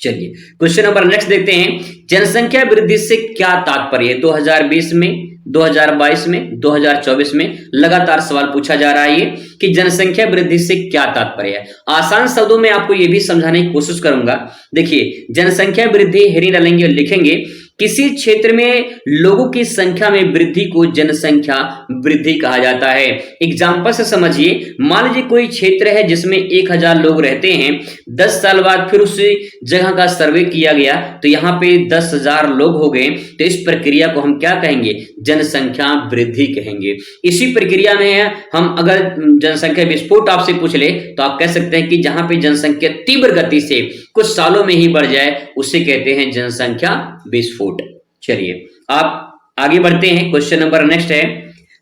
चलिए क्वेश्चन नंबर नेक्स्ट देखते हैं, जनसंख्या वृद्धि से क्या तात्पर्य है। 2020 में, 2022 में, 2024 में लगातार सवाल पूछा जा रहा है ये कि जनसंख्या वृद्धि से क्या तात्पर्य है। आसान शब्दों में आपको ये भी समझाने की कोशिश करूंगा। देखिए जनसंख्या वृद्धि हेडिंग डालेंगे और लिखेंगे किसी क्षेत्र में लोगों की संख्या में वृद्धि को जनसंख्या वृद्धि कहा जाता है। एग्जाम्पल से समझिए, मान लीजिए कोई क्षेत्र है जिसमें 1000 लोग रहते हैं, 10 साल बाद फिर उसी जगह का सर्वे किया गया तो यहाँ पे 10,000 लोग हो गए, तो इस प्रक्रिया को हम क्या कहेंगे, जनसंख्या वृद्धि कहेंगे। इसी प्रक्रिया में हम अगर जनसंख्या विस्फोट आपसे पूछ ले तो आप कह सकते हैं कि जहां पे जनसंख्या तीव्र गति से कुछ सालों में ही बढ़ जाए उसे कहते हैं जनसंख्या विस्फोट। चलिए आप आगे बढ़ते हैं, क्वेश्चन नंबर नेक्स्ट है,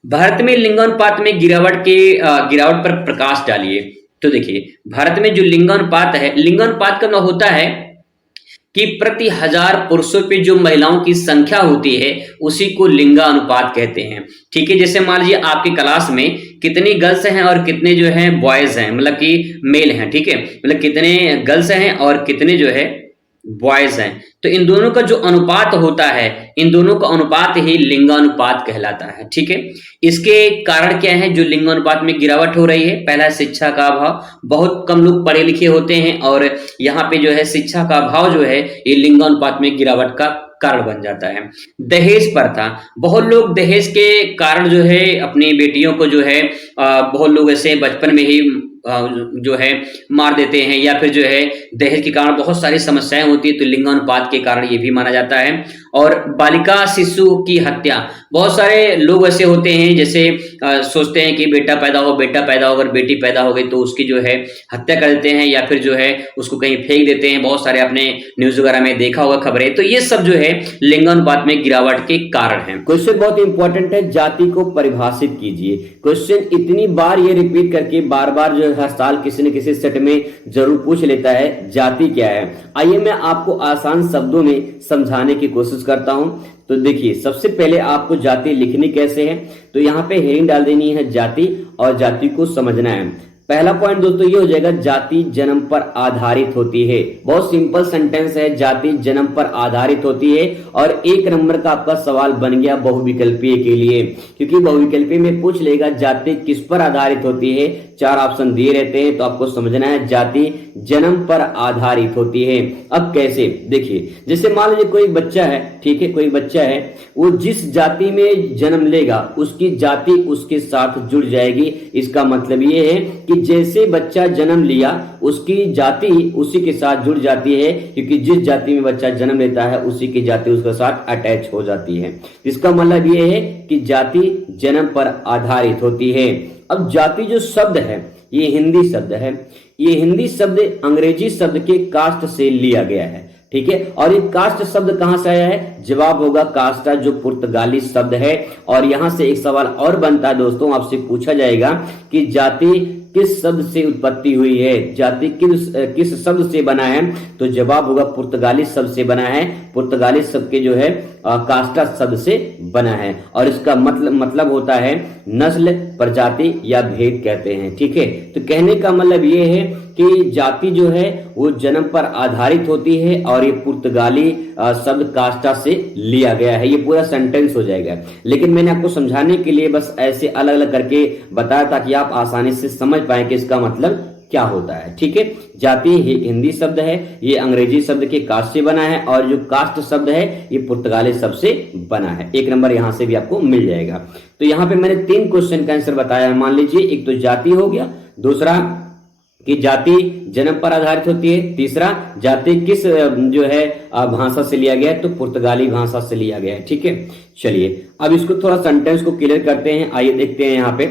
भारत में लिंगानुपात में गिरावट पर प्रकाश डालिए। तो देखिए भारत में जो लिंगानुपात है, लिंगानुपात का मतलब होता है कि प्रति 1000 पुरुषों पे जो महिलाओं की संख्या होती है उसी को लिंगानुपात कहते हैं। ठीक है, जैसे मान लीजिए आपकी क्लास में कितनी गर्ल्स हैं और कितने जो हैं बॉयज हैं, मतलब कि मेल हैं। ठीक है, मतलब कितने गर्ल्स हैं और कितने जो है बॉयज हैं, तो इन दोनों का जो अनुपात होता है, इन दोनों का अनुपात ही लिंगानुपात कहलाता है। ठीक है, इसके कारण क्या है जो लिंगानुपात में गिरावट हो रही है, पहला शिक्षा का अभाव, बहुत कम लोग पढ़े लिखे होते हैं और यहाँ पे जो है शिक्षा का अभाव जो है ये लिंगानुपात में गिरावट का कारण बन जाता है। दहेज प्रथा, बहुत लोग दहेज के कारण जो है अपनी बेटियों को जो है बहुत लोग ऐसे बचपन में ही जो है मार देते हैं, या फिर जो है दहेज के कारण बहुत सारी समस्याएं होती है, तो लिंगानुपात के कारण ये भी माना जाता है। और बालिका शिशु की हत्या, बहुत सारे लोग ऐसे होते हैं जैसे सोचते हैं कि बेटा पैदा हो, अगर बेटी पैदा हो गई तो उसकी जो है हत्या कर देते हैं या फिर जो है उसको कहीं फेंक देते हैं। बहुत सारे आपने न्यूज वगैरह में देखा होगा खबरें, तो ये सब जो है लिंगानुपात में गिरावट के कारण है। क्वेश्चन बहुत इंपॉर्टेंट है, जाति को परिभाषित कीजिए। क्वेश्चन इतनी बार ये रिपीट करके बार बार जो हर साल किसी न किसी सेट में जरूर पूछ लेता है, जाति क्या है। आइए मैं आपको आसान शब्दों में समझाने की कोशिश करता हूं। तो देखिए सबसे पहले आपको जाति लिखनी कैसे है, तो यहाँ पे हेडिंग डाल देनी है जाति और जाति को समझना है। पहला पॉइंट दोस्तों ये हो जाएगा, जाति जन्म पर आधारित होती है। बहुत सिंपल सेंटेंस है, जाति जन्म पर आधारित होती है। और 1 नंबर का आपका सवाल बन गया बहुविकल्पीय के लिए, क्योंकि बहुविकल्पीय में पूछ लेगा जाति किस पर आधारित होती है, 4 ऑप्शन दिए रहते हैं, तो आपको समझना है जाति जन्म पर आधारित होती है। अब कैसे, देखिए जैसे मान लीजिए कोई बच्चा है, ठीक है, कोई बच्चा है, वो जिस जाति में जन्म लेगा उसकी जाति उसके साथ जुड़ जाएगी। इसका मतलब ये है कि जैसे बच्चा जन्म लिया उसकी जाति उसी के साथ जुड़ जाती है, क्योंकि जिस जाति में बच्चा जन्म लेता है उसी की जाति उसके साथ अटैच हो जाती है। इसका मतलब ये है कि जाति जन्म पर आधारित होती है। अब जाति जो शब्द है ये हिंदी शब्द है, ये हिंदी शब्द अंग्रेजी शब्द के कास्ट से लिया गया है, ठीक है। और ये कास्ट शब्द कहां से आया है, जवाब होगा कास्टा, जो पुर्तगाली शब्द है। और यहां से एक सवाल और बनता है दोस्तों, आपसे पूछा जाएगा कि जाति किस शब्द से उत्पत्ति हुई है, जाति किस शब्द से बना है, तो जवाब होगा पुर्तगाली शब्द से बना है। पुर्तगाली शब्द के जो है कास्टा शब्द से बना है, और इसका मतलब होता है नस्ल, प्रजाति या भेद कहते हैं, ठीक है। तो कहने का मतलब ये है कि जाति जो है वो जन्म पर आधारित होती है, और ये पुर्तगाली शब्द कास्टा से लिया गया है। ये पूरा सेंटेंस हो जाएगा, लेकिन मैंने आपको समझाने के लिए बस ऐसे अलग अलग करके बताया ताकि आप आसानी से समझ पाए कि इसका मतलब क्या होता है, ठीक है। जाति हिंदी शब्द है, ये अंग्रेजी शब्द के कास्ट से बना है, और जो कास्ट शब्द है ये पुर्तगाली शब्द से बना है। 1 नंबर यहां से भी आपको मिल जाएगा। तो यहाँ पे मैंने 3 क्वेश्चन का आंसर बताया। मान लीजिए एक तो जाति हो गया, दूसरा कि जाति जन्म पर आधारित होती है, तीसरा जाति किस जो है भाषा से लिया गया है, तो पुर्तगाली भाषा से लिया गया है, ठीक है। चलिए अब इसको थोड़ा सेंटेंस को क्लियर करते हैं। आइए देखते हैं यहाँ पे,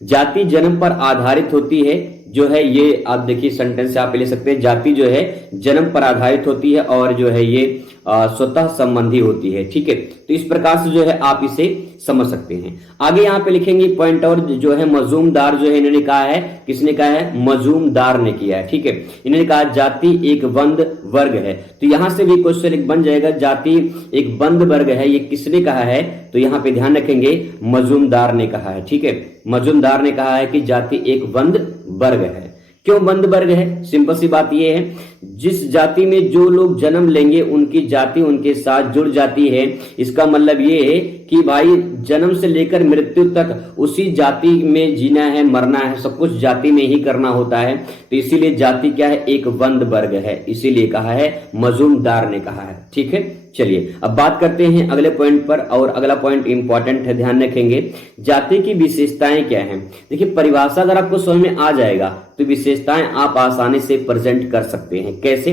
जाति जन्म पर आधारित होती है जो है, ये आप देखिए सेंटेंस से आप ले सकते हैं, जाति जो है जन्म पर आधारित होती है और जो है ये स्वतः संबंधी होती है, ठीक है। तो इस प्रकार से जो है आप इसे समझ सकते हैं। आगे यहाँ पे लिखेंगे पॉइंट, और जो है मजूमदार जो है इन्होंने कहा है, किसने कहा है, मजूमदार ने किया है, ठीक है। इन्होंने कहा जाति एक बंद वर्ग है, तो यहां से भी क्वेश्चन एक बन जाएगा, जाति एक बंद वर्ग है, ये किसने कहा है, तो यहाँ पे ध्यान रखेंगे मजूमदार ने कहा है, ठीक है। मजूमदार ने कहा है कि जाति एक बंद वर्ग है। क्यों बंद वर्ग है, सिंपल सी बात यह है, जिस जाति में जो लोग जन्म लेंगे उनकी जाति उनके साथ जुड़ जाती है। इसका मतलब ये है कि भाई जन्म से लेकर मृत्यु तक उसी जाति में जीना है, मरना है, सब कुछ जाति में ही करना होता है। तो इसीलिए जाति क्या है, एक बंद वर्ग है, इसीलिए कहा है, मजूमदार ने कहा है, ठीक है। चलिए अब बात करते हैं अगले पॉइंट पर, और अगला पॉइंट इंपॉर्टेंट है, ध्यान रखेंगे। जाति की विशेषताएं क्या हैं, देखिए परिभाषा अगर आपको समझ में आ जाएगा तो विशेषताएं आप आसानी से प्रेजेंट कर सकते हैं। कैसे,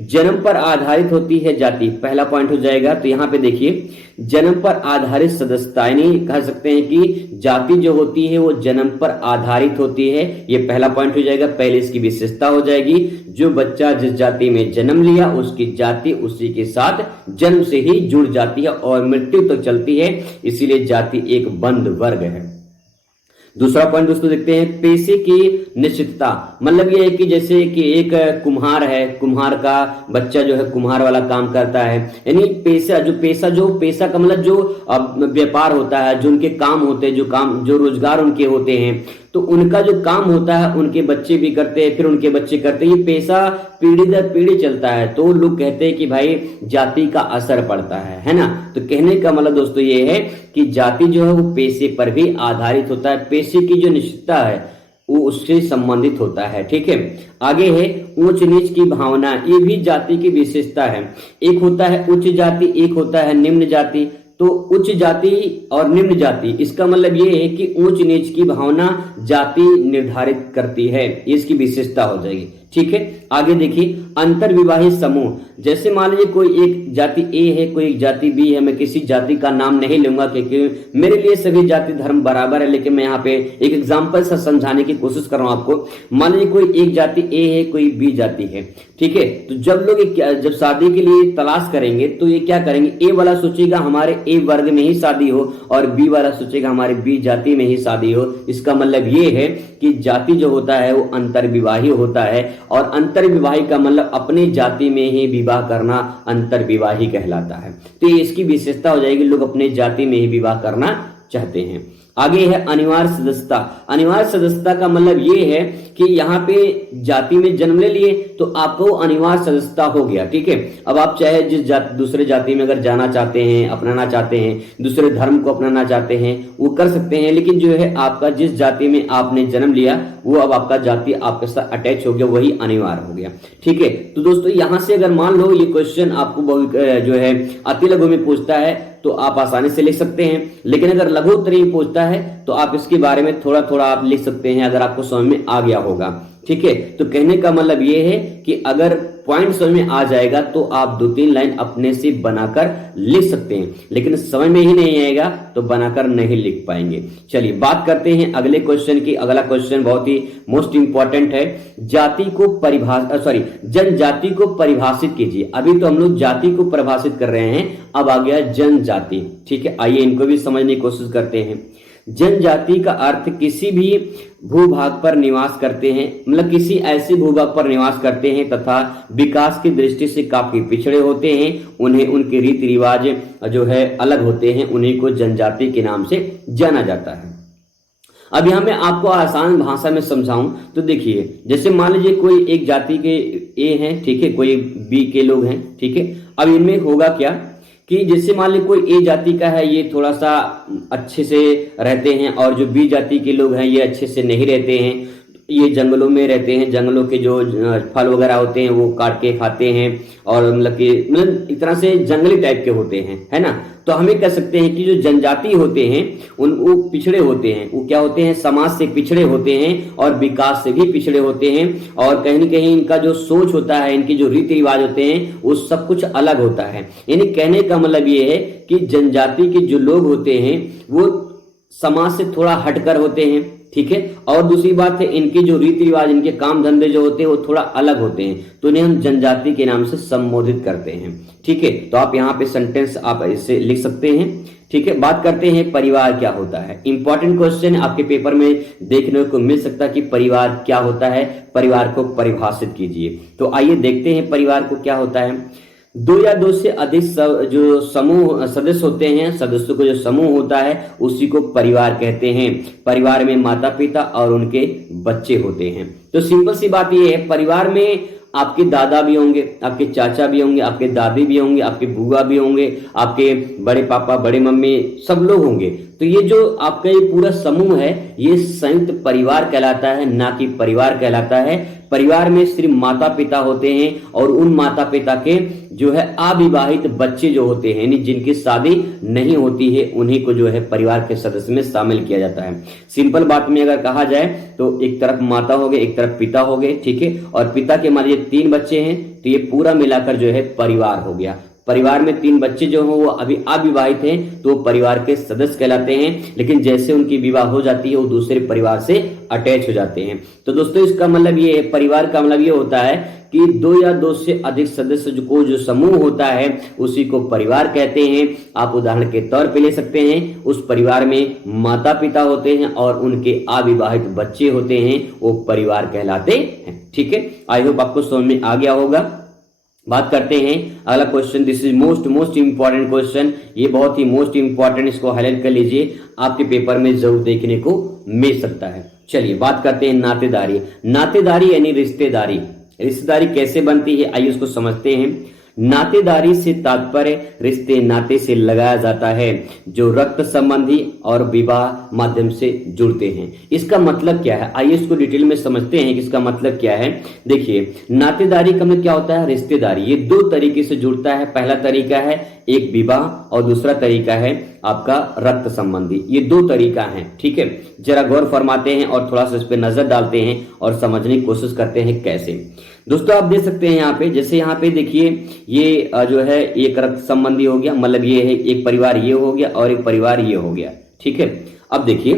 जन्म पर आधारित होती है जाति, पहला पॉइंट हो जाएगा। तो यहाँ पे देखिए जन्म पर आधारित सदस्यताएं, नहीं कह सकते हैं कि जाति जो होती है वो जन्म पर आधारित होती है, ये पहला पॉइंट हो जाएगा। पहले इसकी विशेषता हो जाएगी, जो बच्चा जिस जाति में जन्म लिया उसकी जाति उसी के साथ जन्म से ही जुड़ जाती है और मृत्यु तक चलती है, इसीलिए जाति एक बंद वर्ग है। दूसरा पॉइंट दोस्तों देखते हैं, पेशे की निश्चितता, मतलब ये है कि जैसे कि एक कुम्हार है, कुम्हार का बच्चा जो है कुम्हार वाला काम करता है, यानी पेशा का मतलब जो व्यापार होता है, जो उनके काम होते हैं, जो रोजगार उनके होते हैं, तो उनका जो काम होता है उनके बच्चे भी करते हैं, फिर उनके बच्चे करते हैं, ये पेशा पीढ़ी दर पीढ़ी चलता है। तो लोग कहते हैं कि भाई जाति का असर पड़ता है ना। तो कहने का मतलब दोस्तों ये है कि जाति जो है वो पेशे पर भी आधारित होता है, पेशे की जो निश्चितता है वो उससे संबंधित होता है, ठीक है। आगे है ऊंच नीच की भावना, ये भी जाति की विशेषता है। एक होता है उच्च जाति, एक होता है निम्न जाति। तो उच्च जाति और निम्न जाति, इसका मतलब ये है कि ऊंच नीच की भावना जाति निर्धारित करती है, इसकी विशेषता हो जाएगी, ठीक है। आगे देखिए अंतर विवाहित समूह, जैसे मान लीजिए कोई एक जाति ए है, कोई एक जाति बी है, मैं किसी जाति का नाम नहीं लूंगा क्योंकि मेरे लिए सभी जाति धर्म बराबर है, लेकिन मैं यहाँ पे एक एग्जांपल से समझाने की कोशिश कर रहा हूं आपको। मान लीजिए कोई एक जाति ए है, कोई बी जाति है, ठीक है। तो जब लोग जब शादी के लिए तलाश करेंगे तो ये क्या करेंगे, ए वाला सोचेगा हमारे ए वर्ग में ही शादी हो और बी वाला सोचेगा हमारे बी जाति में ही शादी हो। इसका मतलब ये है कि जाति जो होता है वो अंतर विवाही होता है, और अंतर विवाही का मतलब अपने जाति में ही विवाह करना अंतर विवाही कहलाता है। तो ये इसकी विशेषता हो जाएगी, लोग अपने जाति में ही विवाह करना चाहते हैं। आगे है अनिवार्य सदस्यता। अनिवार्य सदस्यता का मतलब ये है कि यहाँ पे जाति में जन्म ले लिए तो आपको अनिवार्य सदस्यता हो गया, ठीक है। अब आप चाहे दूसरे जाति में अगर जाना चाहते हैं, अपनाना चाहते हैं, दूसरे धर्म को अपनाना चाहते हैं, वो कर सकते हैं, लेकिन जो है आपका जिस जाति में आपने जन्म लिया वो अब आपका जाति आपके साथ अटैच हो गया, वही अनिवार्य हो गया, ठीक है। तो दोस्तों यहां से अगर मान लो ये क्वेश्चन आपको जो है अति लघु में पूछता है तो आप आसानी से लिख सकते हैं, लेकिन अगर लघु उत्तरीय में पूछता है तो आप इसके बारे में थोड़ा थोड़ा आप लिख सकते हैं अगर आपको समझ में आ गया होगा, ठीक है। तो कहने का मतलब ये है कि अगर पॉइंट समझ में आ जाएगा तो आप 2-3 लाइन अपने से बनाकर लिख सकते हैं, लेकिन समझ में ही नहीं आएगा तो बनाकर नहीं लिख पाएंगे। चलिए बात करते हैं अगले क्वेश्चन की। अगला क्वेश्चन बहुत ही मोस्ट इंपॉर्टेंट है, जनजाति को परिभाषित कीजिए। अभी तो हम लोग जाति को परिभाषित कर रहे हैं, अब आ गया जनजाति, ठीक है। आइए इनको भी समझने की कोशिश करते हैं। जनजाति का अर्थ किसी भी भूभाग पर निवास करते हैं, मतलब किसी ऐसे भूभाग पर निवास करते हैं तथा विकास की दृष्टि से काफी पिछड़े होते हैं, उन्हें उनके रीति रिवाज जो है अलग होते हैं, उन्हीं को जनजाति के नाम से जाना जाता है। अब यहां मैं आपको आसान भाषा में समझाऊं तो देखिए, जैसे मान लीजिए कोई एक जाति के ए हैं, ठीक है, कोई बी के लोग हैं, ठीक है। अब इनमें होगा क्या कि जैसे मान लीजिए कोई ए जाति का है, ये थोड़ा सा अच्छे से रहते हैं, और जो बी जाति के लोग हैं ये अच्छे से नहीं रहते हैं, ये जंगलों में रहते हैं, जंगलों के जो फल वगैरह होते हैं वो काट के खाते हैं, और मतलब एक तरह से जंगली टाइप के होते हैं, है ना। तो हमें कह सकते हैं कि जो जनजाति होते हैं वो पिछड़े होते हैं, वो क्या होते हैं, समाज से पिछड़े होते हैं और विकास से भी पिछड़े होते हैं, और कहीं न कहीं इनका जो सोच होता है, इनके जो रीति रिवाज होते हैं वो सब कुछ अलग होता है। यानी कहने का मतलब ये है कि जनजाति के जो लोग होते हैं वो समाज से थोड़ा हटकर होते हैं, ठीक है। और दूसरी बात है, इनके जो रीति रिवाज, इनके काम धंधे जो होते हैं वो थोड़ा अलग होते हैं, तो इन्हें हम जनजाति के नाम से संबोधित करते हैं, ठीक है। तो आप यहाँ पे सेंटेंस आप इससे लिख सकते हैं, ठीक है। बात करते हैं परिवार क्या होता है। इंपॉर्टेंट क्वेश्चन आपके पेपर में देखने को मिल सकता है कि परिवार क्या होता है, परिवार को परिभाषित कीजिए। तो आइए देखते हैं परिवार को क्या होता है। 2 या 2 से अधिक जो समूह सदस्य होते हैं, सदस्यों का जो समूह होता है उसी को परिवार कहते हैं। परिवार में माता पिता और उनके बच्चे होते हैं। तो सिंपल सी बात ये है, परिवार में आपके दादा भी होंगे, आपके चाचा भी होंगे, आपके दादी भी होंगे, आपके बुआ भी होंगे, आपके बड़े पापा, बड़े मम्मी, सब लोग होंगे। तो ये जो आपका ये पूरा समूह है ये संयुक्त परिवार कहलाता है, ना कि परिवार कहलाता है। परिवार में सिर्फ माता पिता होते हैं और उन माता पिता के जो है अविवाहित बच्चे जो होते हैं, यानी जिनकी शादी नहीं होती है, उन्हीं को जो है परिवार के सदस्य में शामिल किया जाता है। सिंपल बात में अगर कहा जाए तो एक तरफ माता हो गए, एक तरफ पिता हो गए, ठीक है। और पिता के मान लीजिए 3 बच्चे हैं तो ये पूरा मिलाकर जो है परिवार हो गया। परिवार में 3 बच्चे जो हो वो अभी अविवाहित हैं तो परिवार के सदस्य कहलाते हैं, लेकिन जैसे उनकी विवाह हो जाती है वो दूसरे परिवार से अटैच हो जाते हैं। तो दोस्तों इसका मतलब ये है, परिवार का मतलब ये होता है कि 2 या 2 से अधिक सदस्य जो समूह होता है उसी को परिवार कहते हैं। आप उदाहरण के तौर पे ले सकते हैं, उस परिवार में माता पिता होते हैं और उनके अविवाहित बच्चे होते हैं, वो परिवार कहलाते हैं, ठीक है। आई होप आपको समझ में आ गया होगा। बात करते हैं अगला question. This is most important question, ये बहुत ही मोस्ट इंपॉर्टेंट, इसको हाईलाइट कर लीजिए, आपके पेपर में जरूर देखने को मिल सकता है। चलिए बात करते हैं नातेदारी। नातेदारी यानी रिश्तेदारी। रिश्तेदारी कैसे बनती है आइए उसको समझते हैं। नातेदारी से तात्पर्य रिश्ते नाते से लगाया जाता है जो रक्त संबंधी और विवाह माध्यम से जुड़ते हैं। इसका मतलब क्या है आइए इसको डिटेल में समझते हैं कि इसका मतलब क्या है। देखिए नातेदारी का मतलब क्या होता है, रिश्तेदारी ये 2 तरीके से जुड़ता है। पहला तरीका है एक विवाह और दूसरा तरीका है आपका रक्त संबंधी। ये 2 तरीका है, ठीक है। जरा गौर फरमाते हैं और थोड़ा सा इस पे नजर डालते हैं और समझने की कोशिश करते हैं कैसे। दोस्तों आप देख सकते हैं यहाँ पे, जैसे यहाँ पे देखिए ये जो है एक रक्त संबंधी हो गया, मतलब ये है एक परिवार ये हो गया और एक परिवार ये हो गया, ठीक है। अब देखिए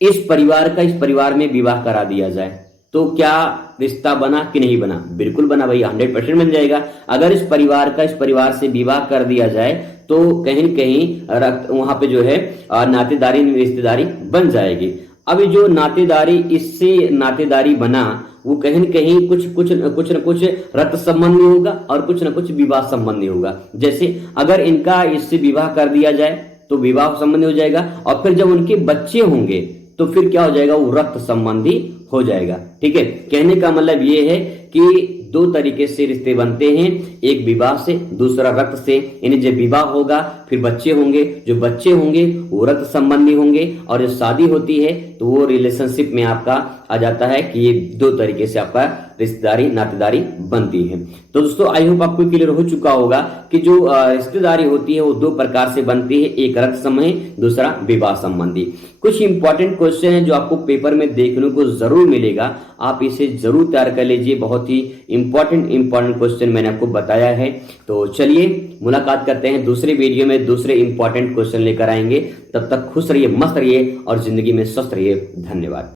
इस परिवार का इस परिवार में विवाह करा दिया जाए तो क्या रिश्ता बना कि नहीं बना? बिल्कुल बना भाई, 100% बन जाएगा। अगर इस परिवार का इस परिवार से विवाह कर दिया जाए तो कहीं न कहीं रक्त वहां पे जो है नातेदारी रिश्तेदारी बन जाएगी। अभी जो नातेदारी इससे नातेदारी बना वो कहीं न कहीं कुछ न कुछ रक्त संबंधी होगा और कुछ न कुछ विवाह संबंधी होगा। जैसे अगर इनका इससे विवाह कर दिया जाए तो विवाह संबंधी हो जाएगा, और फिर जब उनके बच्चे होंगे तो फिर क्या हो जाएगा, वो रक्त संबंधी हो जाएगा। ठीक है, कहने का मतलब ये है कि दो तरीके से रिश्ते बनते हैं, एक विवाह से, दूसरा रक्त से। यानी जब विवाह होगा फिर बच्चे होंगे, जो बच्चे होंगे वो रक्त संबंधी होंगे, और जो शादी होती है तो वो रिलेशनशिप में आपका आ जाता है कि ये दो तरीके से आपका रिश्तेदारी नातेदारी बनती है। तो दोस्तों आई होप आपको क्लियर हो चुका होगा कि जो रिश्तेदारी होती है वो दो प्रकार से बनती है, एक रक्त संबंधी, दूसरा विवाह संबंधी। कुछ इंपॉर्टेंट क्वेश्चन है जो आपको पेपर में देखने को जरूर मिलेगा, आप इसे जरूर तैयार कर लीजिए। बहुत ही इंपॉर्टेंट क्वेश्चन मैंने आपको बताया है। तो चलिए मुलाकात करते हैं दूसरे वीडियो में, दूसरे इंपॉर्टेंट क्वेश्चन लेकर आएंगे। तब तक खुश रहिए, मस्त रहिए और जिंदगी में स्वस्थ रहिए। धन्यवाद।